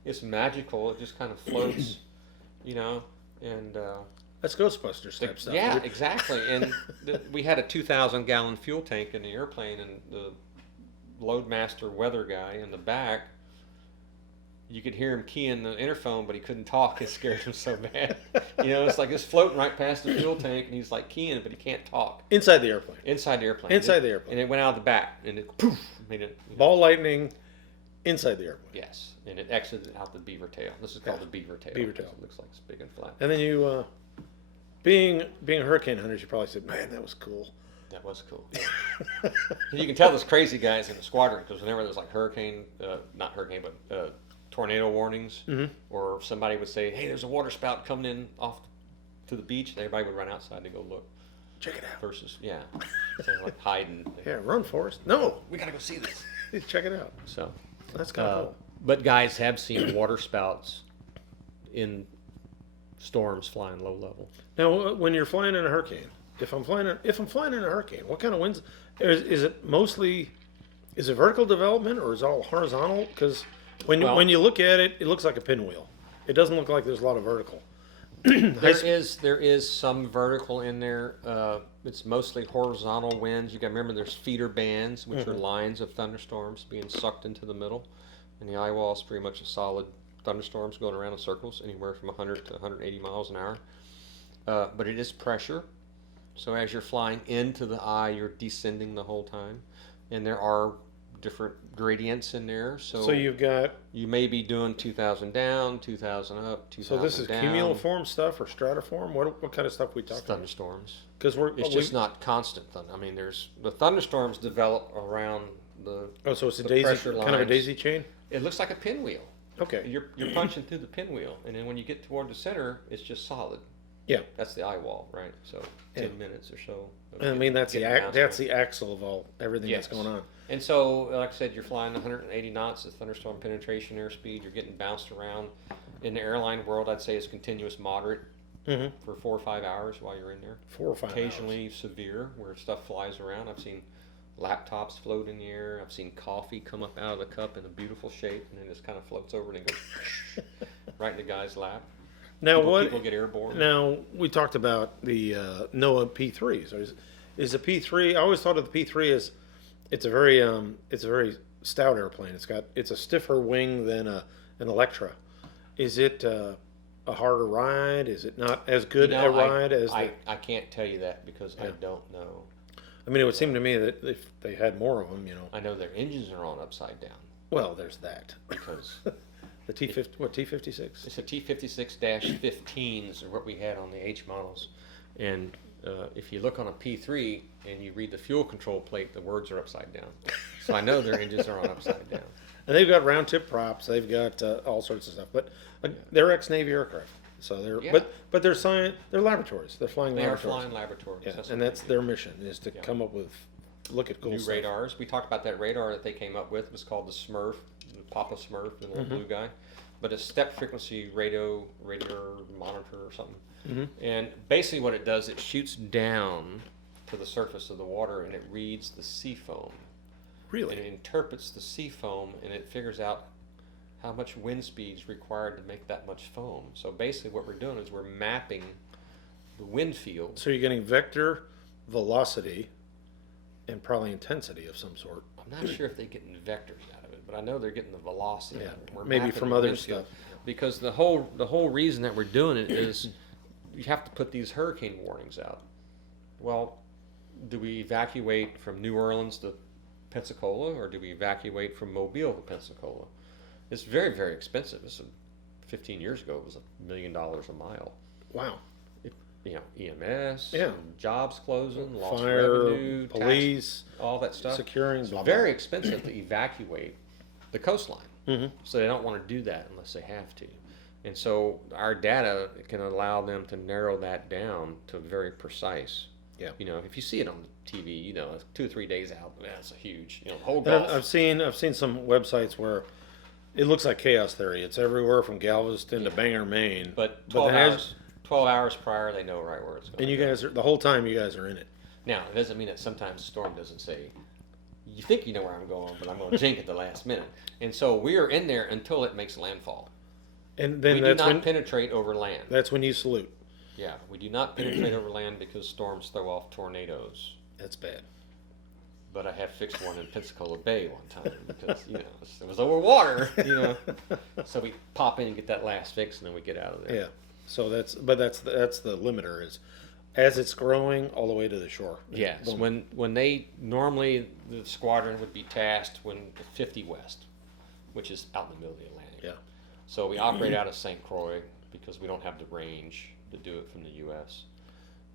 it's magical. It just kind of floats, and that's Ghostbusters type stuff. Yeah, exactly. And we had a 2,000-gallon fuel tank in the airplane, and the loadmaster weather guy in the back, you could hear him keying the interphone, but he couldn't talk. It scared him so bad. It's like it's floating right past the fuel tank, and he's like keying it, but he can't talk. Inside the airplane. Inside the airplane. Inside the airplane. And it went out of the back, and it poof made it. Ball lightning inside the airplane. Yes, and it exited out the beaver tail. This is called the beaver tail. Beaver tail. It looks like it's big and flat. And then you, being hurricane hunters, you probably said, "Man, that was cool." That was cool. Yeah. And you can tell those crazy guys in the squadron, because whenever there's like not hurricane, but tornado warnings, or somebody would say, "Hey, there's a water spout coming in off to the beach," and everybody would run outside to go look. Check it out. Versus, so like hiding. Yeah, run, Forrest. No, we gotta go see this. Check it out. So that's kind of cool. But guys have seen water spouts in storms flying low level. Now, when you're flying in a hurricane, if I'm flying in a hurricane, what kind of winds? Is it vertical development, or is it all horizontal? Because when you look at it, it looks like a pinwheel. It doesn't look like there's a lot of vertical. There is some vertical in there. It's mostly horizontal winds. You got to remember there's feeder bands, which are lines of thunderstorms being sucked into the middle, and the eye wall is pretty much a solid thunderstorms going around in circles, anywhere from 100 to 180 miles an hour. But it is pressure. So as you're flying into the eye, you're descending the whole time, and there are different gradients in there. So you may be doing 2,000 down, 2,000 up, 2,000 down. So this is cumuliform stuff or stratiform? What kind of stuff we talking about? Thunderstorms. Because it's just not constant. I mean, there's the thunderstorms develop around the. Oh, so it's a daisy, kind of a daisy chain. It looks like a pinwheel. Okay. You're punching through the pinwheel, and then when you get toward the center, it's just solid. Yeah. That's the eye wall, right? So 10 minutes or so. I mean, that's the axle of everything that's going on. And so, like I said, you're flying 180 knots at thunderstorm penetration airspeed. You're getting bounced around. In the airline world, I'd say it's continuous moderate for 4 or 5 hours while you're in there. 4 or 5 hours. Occasionally severe, where stuff flies around. I've seen laptops float in the air. I've seen coffee come up out of the cup in a beautiful shape, and then it just kind of floats over and it goes right in the guy's lap. Now people get airborne. Now we talked about the NOAA P3s. Is the P3? I always thought of the P3 as it's a very stout airplane. It's a stiffer wing than an Electra. Is it a harder ride? Is it not as good a ride as? I can't tell you that because I don't know. I mean, it would seem to me that if they had more of them, I know their engines are on upside down. Well, there's that. Because the T56? It's a T56-15s are what we had on the H models. And if you look on a P3 and you read the fuel control plate, the words are upside down. So I know their engines are on upside down. And they've got round tip props. They've got all sorts of stuff. But they're ex-Navy aircraft, so they're but they're they're laboratories. They're flying They are laboratories. flying laboratories. Yeah, That's and what that's they do. their mission is to come up with look at cool New stuff. radars. We talked about that radar that they came up with. It was called the Smurf, the Papa Smurf, the little blue guy. But a step frequency radar monitor or something. And basically what it does, it shoots down to the surface of the water and it reads the sea foam. Really? And it interprets the sea foam and it figures out how much wind speed is required to make that much foam. So basically what we're doing is we're mapping the wind field. So you're getting vector, velocity, and probably intensity of some sort. I'm not sure if they're getting vectors out of it, but I know they're getting the velocity. Yeah, out of it. We're maybe mapping from the other wind field. stuff. Because the whole reason that we're doing it is you have to put these hurricane warnings out. Well, do we evacuate from New Orleans to Pensacola, or do we evacuate from Mobile to Pensacola? It's very, very expensive. 15 years ago, it was $1 million a mile. Wow. EMS, Yeah. jobs closing, lost Fire, revenue, police, tax, all that stuff. securing, It's blah, blah. very expensive to evacuate the coastline. So they don't want to do that unless they have to. And so our data can allow them to narrow that down to very precise. Yeah. If you see it on TV, 2 or 3 days out, that's a huge, whole And Gulf. I've seen some websites where it looks like chaos theory. It's everywhere from Galveston to Bangor, Maine. But then 12 hours prior, they know right where it's going. And you guys are the whole time. You guys are in it. Now, it doesn't mean that sometimes the storm doesn't say, you think you know where I'm going, but I'm going to jink at the last minute. And so we are in there until it makes landfall. And then We do that's not when penetrate over land. that's when you salute. Yeah, we do not penetrate over land because storms throw off tornadoes. That's bad. But I have fixed one in Pensacola Bay one time because it was over water. So we pop in and get that last fix, and then we get out of there. Yeah. So that's the limiter is as it's growing all the way to the shore. Yes. Boom. When they normally the squadron would be tasked when 50 west, which is out in the middle of the Atlantic. Yeah. So we operate out of St. Croix because we don't have the range to do it from the U.S.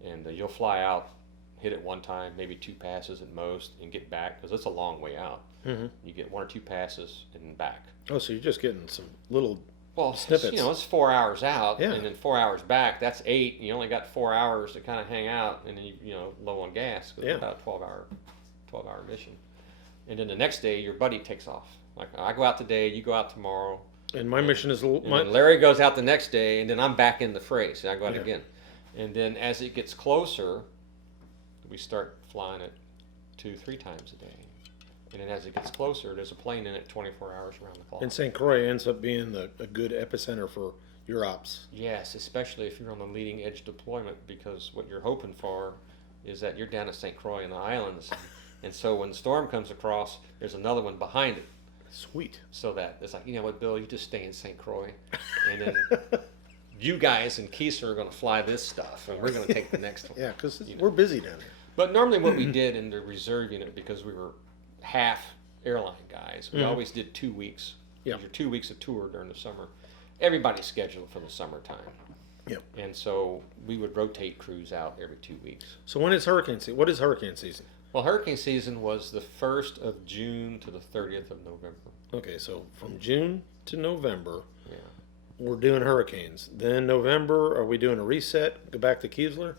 And you'll fly out, hit it one time, maybe 2 passes at most, and get back because it's a long way out. You get 1 or 2 passes and back. Oh, so you're just getting some little Snippets. It's 4 hours out, Yeah. and then 4 hours back. That's 8. You only got 4 hours to kind of hang out, and then low on gas. 'Cause it's about a 12-hour mission. And then the next day, your buddy takes off. Like I go out today, you go out tomorrow. And my mission is And then Larry goes out the next day, and then I'm back in the fray. So I go out again. And then as it gets closer, we start flying it 2-3 times a day. And then as it gets closer, there's a plane in it 24 hours around the clock. And St. Croix ends up being a good epicenter for your ops. Yes, especially if you're on the leading edge deployment, because what you're hoping for is that you're down at St. Croix in the islands. And so when the storm comes across, there's another one behind it. Sweet. So that it's like, what, Bill, you just stay in St. Croix. And then you guys in Keyser are going to fly this stuff, and we're going to take the next one. Yeah, because we're busy down here. But normally what we did in the reserve unit, because we were half airline guys, we always did 2 weeks. Yeah. Your 2 weeks of tour during the summer. Everybody's scheduled for the summertime. Yep. And so we would rotate crews out every 2 weeks. So when is hurricane season? What is hurricane season? Well, hurricane season was the 1st of June to the 30th of November. Okay, so from June to November, Yeah. we're doing hurricanes. Then November, are we doing a reset? Go back to Keesler?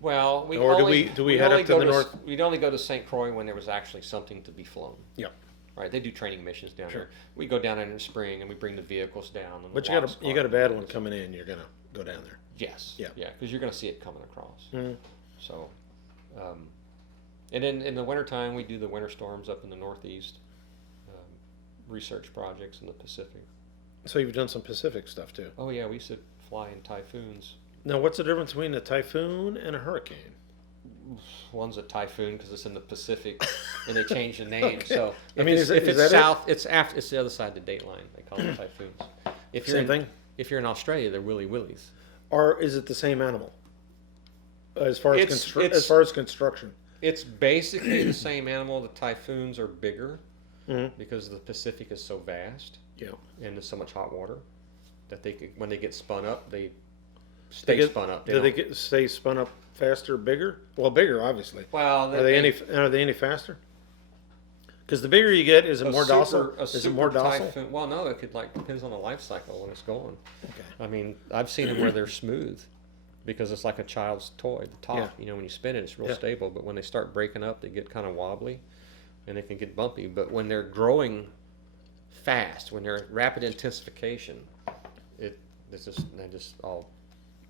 Well, we Or only, do we we'd head only up to go the north? We'd only go to St. Croix when there was actually something to be flown. Yep. Right, they do training missions down Sure. there. We go down there in the spring and we bring the vehicles down. And But the you walks got a bad one coming in. You're gonna go down there. Yes. Yeah. Yeah, because you're going to see it coming across. Mhm. So, and then in the wintertime, we do the winter storms up in the Northeast, research projects in the Pacific. So you've done some Pacific stuff too. Oh, yeah, we used to fly in typhoons. Now, what's the difference between a typhoon and a hurricane? One's a typhoon because it's in the Pacific, and they change the name. So I mean, if is it's that south, it's the other side of the date line. They call them typhoons. If you're Same thing? If you're in Australia, they're willy willies. Or is it the same animal? As far as It's- as far as construction. It's basically the same animal. The typhoons are bigger Mhm. because the Pacific is so vast Yeah. and there's so much hot water that when they get spun up, they They stay get- spun up. Do they don't- stay spun up faster, bigger? Well, bigger, obviously. Well, Are they any faster? Because the bigger you get, is it A more super- docile? a Is it super more docile? Typhoon, well, no, it could depends on the life cycle when it's going. Okay. I mean, I've seen them where they're smooth because it's like a child's toy. The top, Yeah. when you spin it, it's real Yeah. stable. But when they start breaking up, they get kind of wobbly, and they can get bumpy. But when they're growing fast, when they're at rapid intensification, they just all.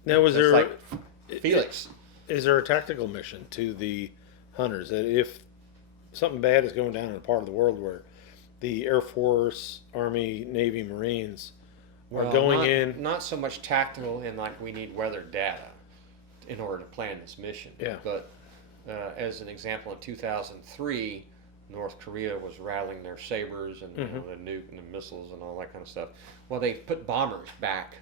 Now, was It's there like Felix. is there a tactical mission to the hunters that if something bad is going down in a part of the world where the Air Force, Army, Navy, Marines are going in? Not so much tactical in like we need weather data in order to plan this mission. Yeah. But as an example, in 2003, North Korea was rattling their sabers and the nuke and the missiles and all that kind of stuff. Well, they put bombers back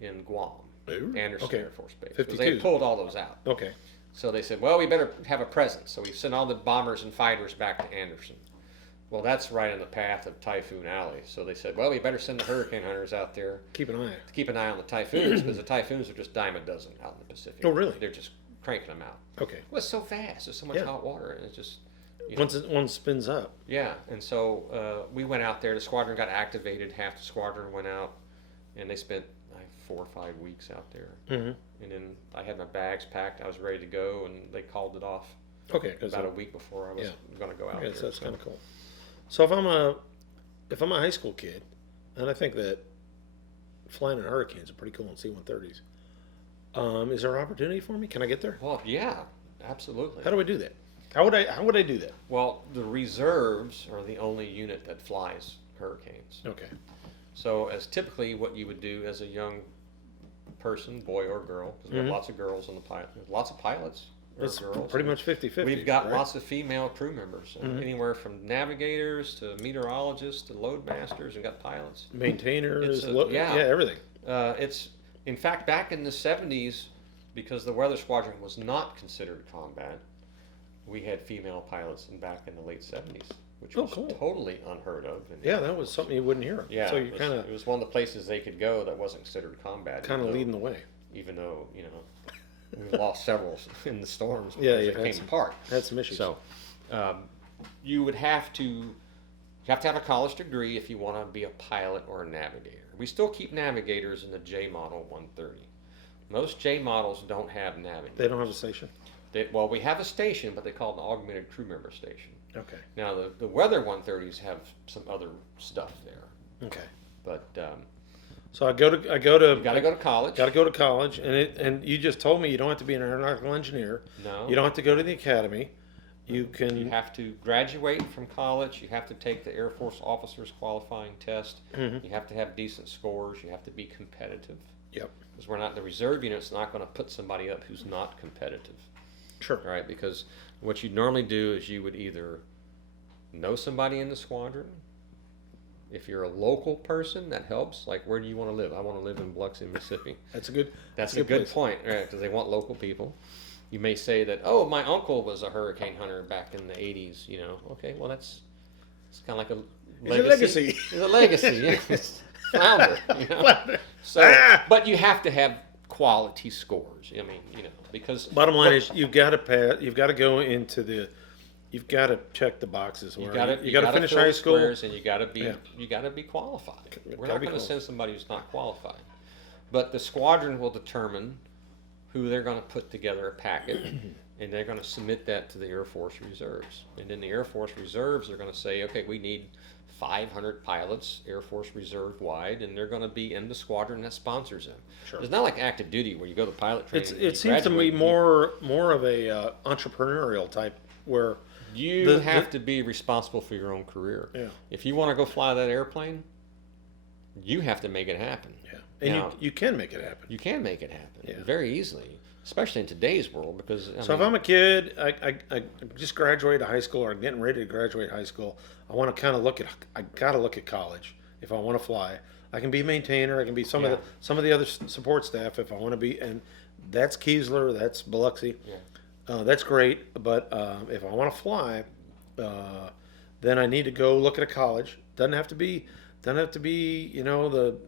in Guam, Anderson Okay. Air Force Base, because they 52. pulled all those out. Okay. So they said, well, we better have a presence. So we sent all the bombers and fighters back to Anderson. Well, that's right in the path of Typhoon Alley. So they said, well, we better send the hurricane hunters out there Keep an eye. to keep an eye on the typhoons, because the typhoons are just dime a dozen out in the Pacific. Oh, really? They're just cranking them out. Okay. Well, it's so fast. There's so much Yeah. hot water, and it's just Once spins up. yeah. And so we went out there. The squadron got activated. Half the squadron went out, and they spent 4 or 5 weeks out there. Mm-hmm. And then I had my bags packed. I was ready to go, and they called it off Okay. Because about a week before I was going to go out Okay, there. so that's kind of cool. So if I'm a high school kid, and I think that flying in hurricanes are pretty cool in C-130s, is there an opportunity for me? Can I get there? Well, yeah, absolutely. How do I do that? How would I do that? Well, the reserves are the only unit that flies hurricanes. Okay. So, as typically what you would do as a young person, boy or girl, because we have lots of girls on the pilot, lots of pilots or It's girls. pretty much 50-50. We've got right? lots of female crew members, anywhere from navigators to meteorologists to load masters. We've got pilots. Maintainers, yeah. everything. It's in fact back in the 70s, because the weather squadron was not considered combat. We had female pilots back in the late 70s, which was cool. totally unheard of. Yeah, that was something you wouldn't hear of. Yeah, So it you're was, kind it was one of the places they could go that wasn't considered combat. of leading the way. Even though, we lost several in the storms because Yeah, it came apart. Had some issues. So, you would have to have a college degree if you want to be a pilot or a navigator. We still keep navigators in the J model 130. Most J models don't have navigators. They don't have a station. Well, we have a station, but they call it an augmented crew member station. Okay. Now, the weather 130s have some other stuff there, Okay. but So I go to you got to go to college. Got to go to college, and you just told me you don't have to be an aeronautical engineer. No. You don't have to go to the academy. You can. You have to graduate from college. You have to take the Air Force Officers Qualifying Test. You have to have decent scores. You have to be competitive. Yep. Because we're not, the reserve unit's not going to put somebody up who's not competitive. Sure. Right? Because what you'd normally do is you would either know somebody in the squadron. If you're a local person, that helps. Like, where do you want to live? I want to live in Biloxi, Mississippi. That's a good. That's a good place. point, right? Because they want local people. You may say that, oh, my uncle was a hurricane hunter back in the 80s. Okay, well, it's kind of like a legacy. It's a legacy. Yeah. It's flounder. So, but you have to have quality scores. I mean, because Bottom line is you've got to pass. You've got to go into the. You've got to check the boxes. you got got to finish high school, and you got to be qualified. We're not going to send somebody who's not qualified, but the squadron will determine who they're going to put together a packet, and they're going to submit that to the Air Force Reserves, and then the Air Force Reserves are going to say, okay, we need 500 pilots, Air Force Reserve wide, and they're going to be in the squadron that sponsors them. Sure. It's not like active duty where you go to pilot training. it seems to me more of a entrepreneurial type where. You have to be responsible for your own career. Yeah. If you want to go fly that airplane, you have to make it happen. Yeah. And Now, you can make it happen. you can make it happen Yeah. very easily, especially in today's world. Because If I'm a kid, I just graduated high school or I'm getting ready to graduate high school, I want to kind of I got to look at college if I want to fly. I can be a maintainer. I can be some of the other support staff if I want to be. And that's Keesler. That's Biloxi. Yeah. That's great, but if I want to fly, then I need to go look at a college. Doesn't have to be the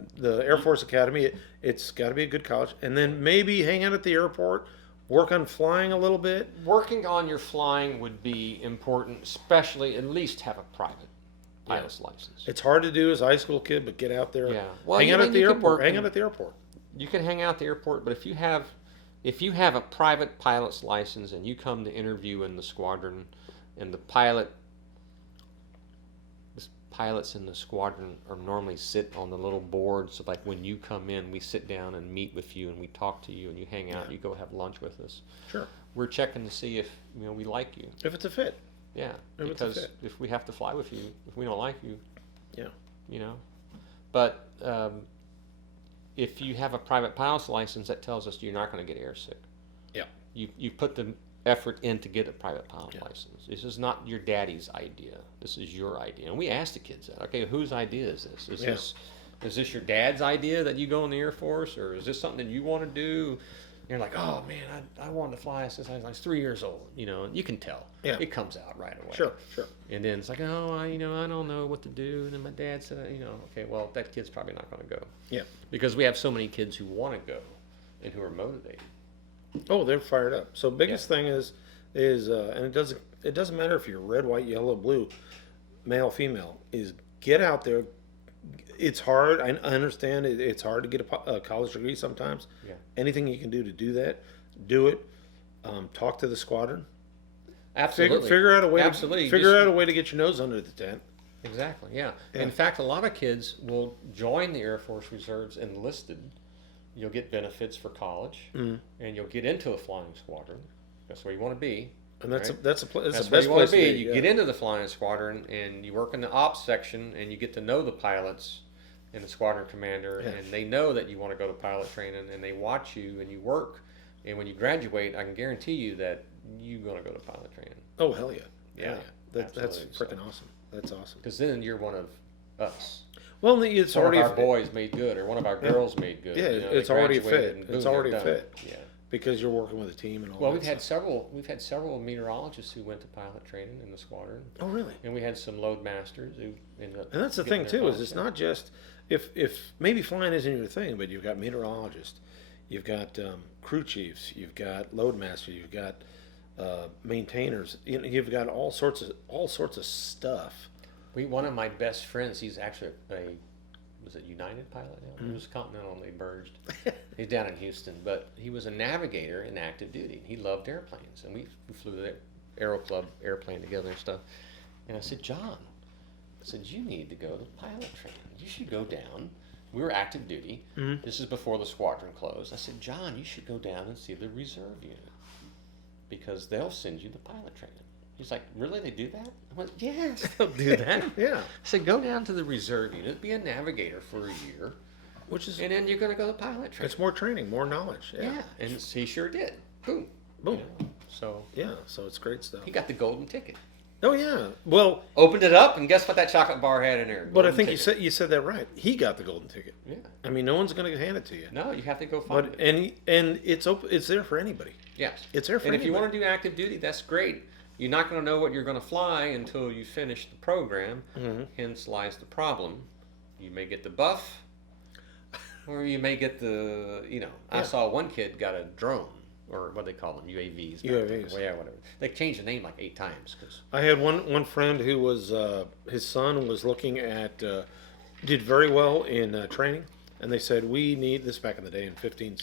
Air Force Academy. It's got to be a good college, and then maybe hang out at the airport work on flying a little bit? Working on your flying would be important, especially at least have a private pilot's license. It's hard to do as a high school kid, but get out there. Yeah. Well, hang out at the you can airport. work Hang out at the airport. You can hang out at the airport, but if you have a private pilot's license and you come to interview in the squadron, and the pilots in the squadron are normally sit on the little board, so like when you come in, we sit down and meet with you and we talk to you and you hang out. And you go have lunch with us. Sure. We're checking to see if we like you. If it's a fit. Yeah, if because it's a fit. if we have to fly with you, if we don't like you, Yeah. But if you have a private pilot's license, that tells us you're not going to get airsick. Yeah. You put the effort in to get a private pilot license. This is not your daddy's idea. This is your idea. And we ask the kids that. Okay, whose idea is this? Is this your dad's idea that you go in the Air Force, or is this something that you want to do? You're like, oh man, I wanted to fly since I was 3 years old. You can tell. Yeah. It comes out right away. Sure. And then it's like, oh, I don't know what to do. And then my dad said, okay, well, that kid's probably not going to go. Yeah. Because we have so many kids who want to go and who are motivated. Oh, they're fired up. So biggest thing is and it doesn't matter if you're red, white, yellow, blue, male, female, is get out there. It's hard. I understand it's hard to get a college degree sometimes. Yeah. Anything you can do to do that, do it. Talk to the squadron. Absolutely. Figure out a way. Absolutely. Figure out a way to get your nose under the tent. Exactly. Yeah. In fact, a lot of kids will join the Air Force Reserves enlisted. You'll get benefits for college, and you'll get into a flying squadron. That's where you want to be. And that's right? that's where the best you want place to be. to be. You get into the flying squadron, and you work in the ops section, and you get to know the pilots and the squadron commander, and they know that you want to go to pilot training, and they watch you, and you work. And when you graduate, I can guarantee you that you're going to go to pilot training. Oh hell yeah! Yeah, that's freaking awesome. That's awesome. Because then you're one of us. Well, it's one already of our boys made good, or one of our girls made good. Yeah, it's they already graduated fit. and boom, It's they're already done. fit. Yeah. Because you're working with a team and all. Well, that we've had several meteorologists who went to pilot training in the squadron. Oh, really? And we had some load masters who ended up. And that's the thing too, is it's not just if maybe flying isn't your thing, but you've got meteorologists, you've got crew chiefs, you've got load masters, you've got maintainers. You've got all sorts of stuff. One of my best friends, he's actually was it United pilot now? It was Continental, and they merged. He's down in Houston, but he was a navigator in active duty. He loved airplanes, and we flew the Aero Club airplane together and stuff. And I said, John, you need to go to pilot training. You should go down. We were active duty. This is before the squadron closed. I said, John, you should go down and see the reserve unit, because they'll send you the pilot training. He's like, really? They do that? I went, yes, they'll do that. Yeah. I said, go down to the reserve unit, be a navigator for a year, and then you're going to go to pilot training. It's more training, more knowledge. Yeah, and he sure did. Boom. Boom. So it's great stuff. he got the golden ticket. Oh yeah. Well, opened it up, and guess what that chocolate bar had in there? But I think ticket. you said that right. He got the golden ticket. Yeah. I mean, no one's going to hand it to you. No, you have to go find it. And it's open. It's there for anybody. Yes. It's there for anybody. And if you want to do active duty, that's great. You're not going to know what you're going to fly until you finish the program. Hence lies the problem. You may get the buff, or you may get the, I saw one kid got a drone, or what they call them, UAVs. UAVs. Yeah, whatever. They changed the name like 8 times. I had one friend who was, his son was looking at, did very well in training, and they said, we need, this back in the day in 15,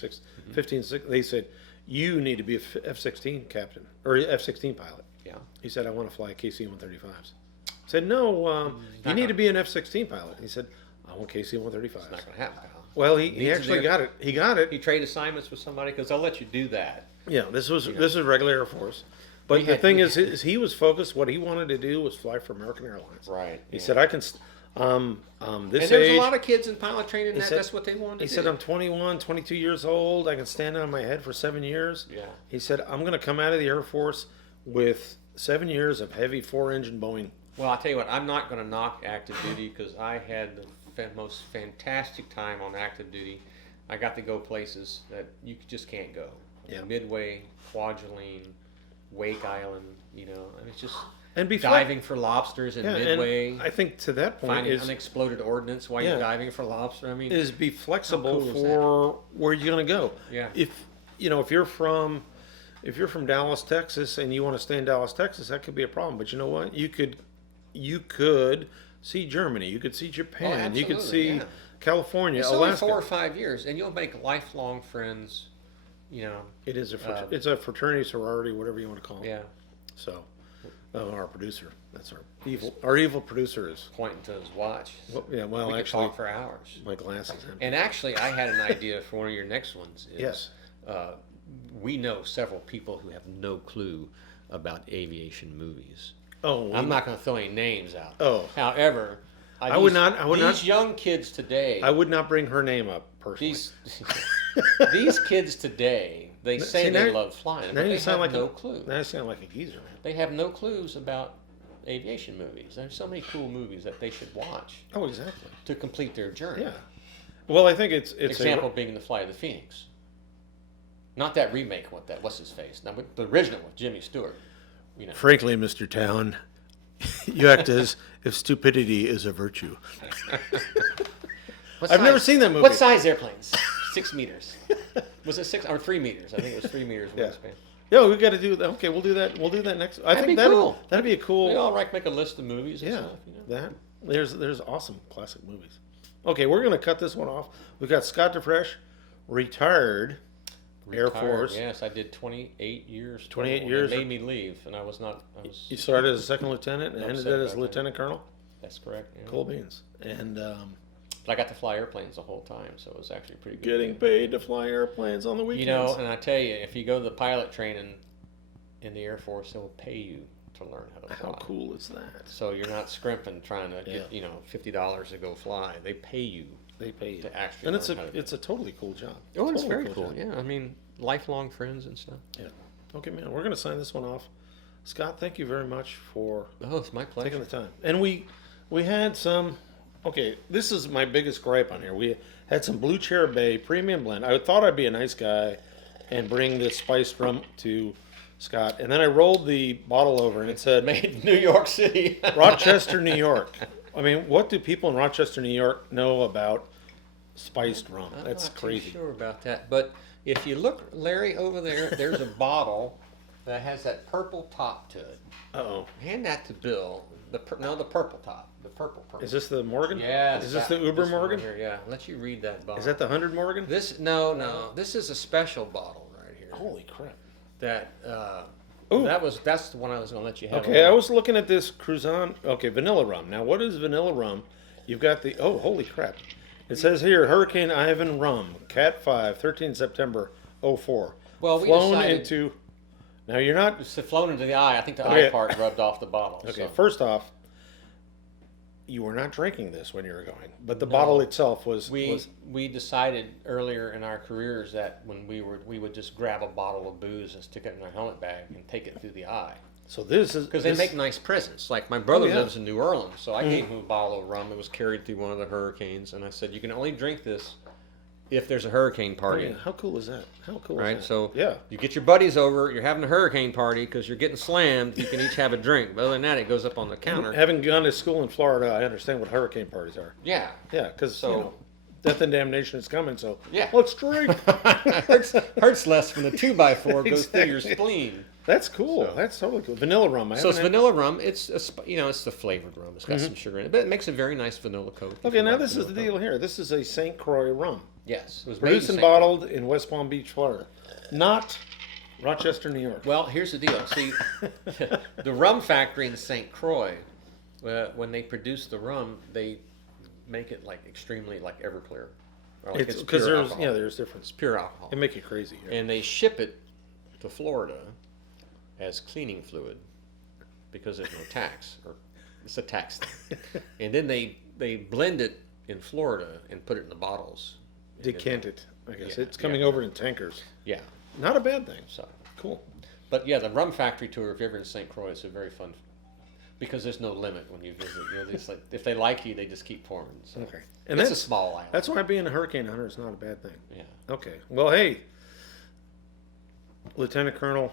they said, you need to be a F-16 captain, or F-16 pilot. Yeah. He said, I want to fly KC-135s. I said, no, you need to be an F-16 pilot. He said, I want KC-135s. It's not going to happen, pal. Well, he actually got it. He got it. He traded assignments with somebody because they'll let you do that. Yeah, this was regular Air Force. But the thing is, he was focused. What he wanted to do was fly for American Airlines. Right. He said, I can, this and age. there's a lot of kids in pilot training that's what they wanted to do. He said, I'm 21, 22 years old. I can stand on my head for 7 years. Yeah. He said, I'm going to come out of the Air Force with 7 years of heavy 4-engine Boeing. Well, I'll tell you what, I'm not going to knock active duty because I had the most fantastic time on active duty. I got to go places that you just can't go. Yeah. Midway, Kwajalein, Wake Island, I mean, it's just and diving for lobsters in Midway. And I think to that point finding is unexploded ordnance while you're diving for lobster. I mean, is be flexible cool for where you're going to go. Yeah. If you're from if you're from Dallas, Texas, and you want to stay in Dallas, Texas, that could be a problem. But you know what? You could see Germany. You could see Japan. You could see California, it's Alaska. only 4 or 5 years, and you'll make lifelong friends. You know, It is it's a fraternity, sorority, whatever you want to call it. yeah. So, our producer, that's our evil producer is. Pointing to his watch. Well, yeah, well, we could actually, talk for hours. my glasses. And actually, I had an idea for one of your next ones. Yes. We know several people who have no clue about aviation movies. Oh, I'm not going to throw any names out. Oh. However, I would not. These young kids today. I would not bring her name up personally. These kids today, they say they love flying, but they have no clue. Now you sound like a geezer, man. They have no clues about aviation movies. There's so many cool movies that they should watch Oh, exactly. to complete their journey. Yeah. Well, I think it's Example being The Flight of the Phoenix. Not that remake with that, what's his face? Now, but the original with Jimmy Stewart. You know. Frankly, Mr. Town, you act as if stupidity is a virtue. I've never seen that movie. What size airplanes? 6 meters. Was it 6 or 3 meters? I think it was 3 meters wingspan. Yeah, we got to do that. Okay, we'll do that. We'll do that next. I think cool. That'd be a cool. We all make a list of movies and stuff. You know? There's awesome classic movies. Okay, we're gonna cut this one off. We've got Scott Dufreche, retired Air Force. Yes, I did 28 years. 28 years. They made me leave, and I was not. You started as a second lieutenant and ended as a lieutenant colonel. That's correct. Yeah. Cool beans. And but I got to fly airplanes the whole time, so it was actually pretty good. Getting paid to fly airplanes on the weekends. You know, and I tell you, if you go to the pilot training in the Air Force, they'll pay you to learn how to fly. How cool is that? So you're not scrimping trying to get $50 to go fly. They pay you. They pay you to actually. And learn how to it's a totally cool job. Oh, it's totally very cool. job. Yeah, I mean, lifelong friends and stuff. Yeah. Okay, man. We're gonna sign this one off. Scott, thank you very much for it's my pleasure. taking the time. And we had some. Okay, this is my biggest gripe on here. We had some Blue Cherry Bay premium blend. I thought I'd be a nice guy and bring this spiced rum to Scott, and then I rolled the bottle over and it said Made in New York City, Rochester, New York. I mean, what do people in Rochester, New York know about spiced rum? That's crazy. I'm not too sure about that, but if you look, Larry, over there, there's a bottle that has that purple top to it. Uh-oh. Hand that to Bill. The purple top. The purple. Is this the Morgan? Yeah. Is this the Uber Morgan? Right here, yeah. I'll let you read that bottle. Is that the 100 Morgan? No. This is a special bottle right here. Holy crap. That Ooh. that's the one I was going to let you have. Okay, I was looking at this Cruzan. Okay, vanilla rum. Now, what is vanilla rum? You've got the holy crap! It says here Hurricane Ivan rum, Cat 5, 13 September 04. Well, we flown decided into. Now you're not. It's flown into the eye. I think the eye part rubbed off the bottle. Okay, so. first off, you were not drinking this when you were going, but the bottle itself was. We decided earlier in our careers that when we would just grab a bottle of booze and stick it in our helmet bag and take it through the eye. So this is because they make nice presents. Like my brother lives in New Orleans, so I gave him a bottle of rum. It was carried through one of the hurricanes, and I said, "You can only drink this if there's a hurricane party." Yeah. How cool is that? How cool right? is that? So yeah, you get your buddies over. You're having a hurricane party because you're getting slammed. You can each have a drink. But other than that, it goes up on the counter. Having gone to school in Florida, I understand what hurricane parties are. Yeah. Yeah, because death and damnation is coming. So let's drink. hurts less when the 2x4 goes through your spleen. That's cool. So, that's totally cool. Vanilla rum. So it's vanilla rum. It's it's the flavored rum. It's got some sugar in it, but it makes a very nice vanilla coat. Okay, now this is the deal here. This is a St. Croix rum. Yes, it was produced and bottled in West Palm Beach, Florida, not Rochester, New York. Well, here's the deal. See, the rum factory in St. Croix, when they produce the rum, they make it like extremely like Everclear. Or like it's pure alcohol. There's difference. It's pure alcohol. They make it crazy here. And they ship it to Florida as cleaning fluid because there's no tax, or it's a tax thing. And then they blend it in Florida and put it in the bottles. Decant it, I guess. It's coming over in tankers. Yeah. Not a bad thing. So cool. But yeah, the rum factory tour, if you're ever in St. Croix, is a very fun because there's no limit when you visit. It's like, if they like you, they just keep pouring. So. Okay. And it's a small island. That's why being a hurricane hunter is not a bad thing. Yeah. Okay. Well, hey, Lieutenant Colonel,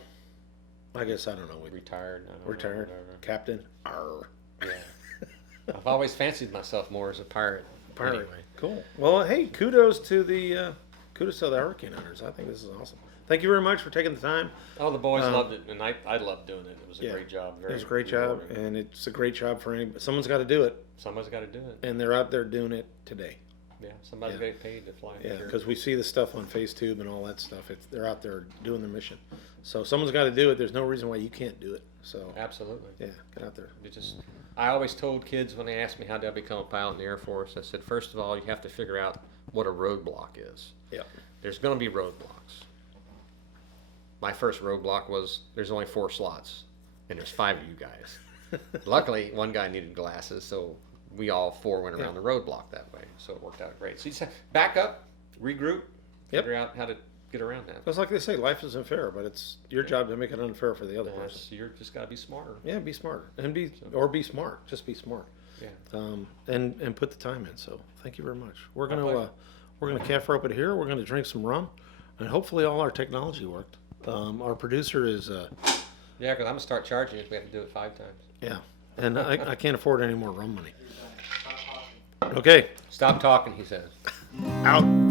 I guess I don't know. Retired. Captain. Arr. Yeah. I've always fancied myself more as a pirate. Pirate. Anyway. Cool. Well, hey, kudos to the kudos to the hurricane hunters. I think this is awesome. Thank you very much for taking the time. Oh, the boys loved it, and I loved doing it. It was a Yeah. great job. It was a great job, rewarding. and it's a great job for anybody. Someone's got to do it, Someone's got to do it. and they're out there doing it today. Yeah, somebody's Yeah. getting paid to fly. Yeah, here. because we see the stuff on FaceTube and all that stuff. They're out there doing their mission. So someone's got to do it. There's no reason why you can't do it. So Absolutely. yeah, get out there. I always told kids when they asked me how did I become a pilot in the Air Force, I said, first of all, you have to figure out what a roadblock is. Yeah. There's going to be roadblocks. My first roadblock was there's only 4 slots, and there's 5 of you guys. Luckily, one guy needed glasses, so we all 4 went around the roadblock that way. So it worked out great. So you said back up, regroup, figure out how to get around that. It's like they say, life isn't fair, but it's your job to make it unfair for the other person. You're just got to be smarter. Yeah, be smart and be smart. Just be smart. Yeah. And put the time in. So thank you very much. We're pleasure. gonna calf rope it here. We're gonna drink some rum, and hopefully all our technology worked. Our producer is Yeah, because I'm gonna start charging you if we have to do it 5 times. yeah, and I can't afford any more rum money. Okay, Stop talking, he says. out.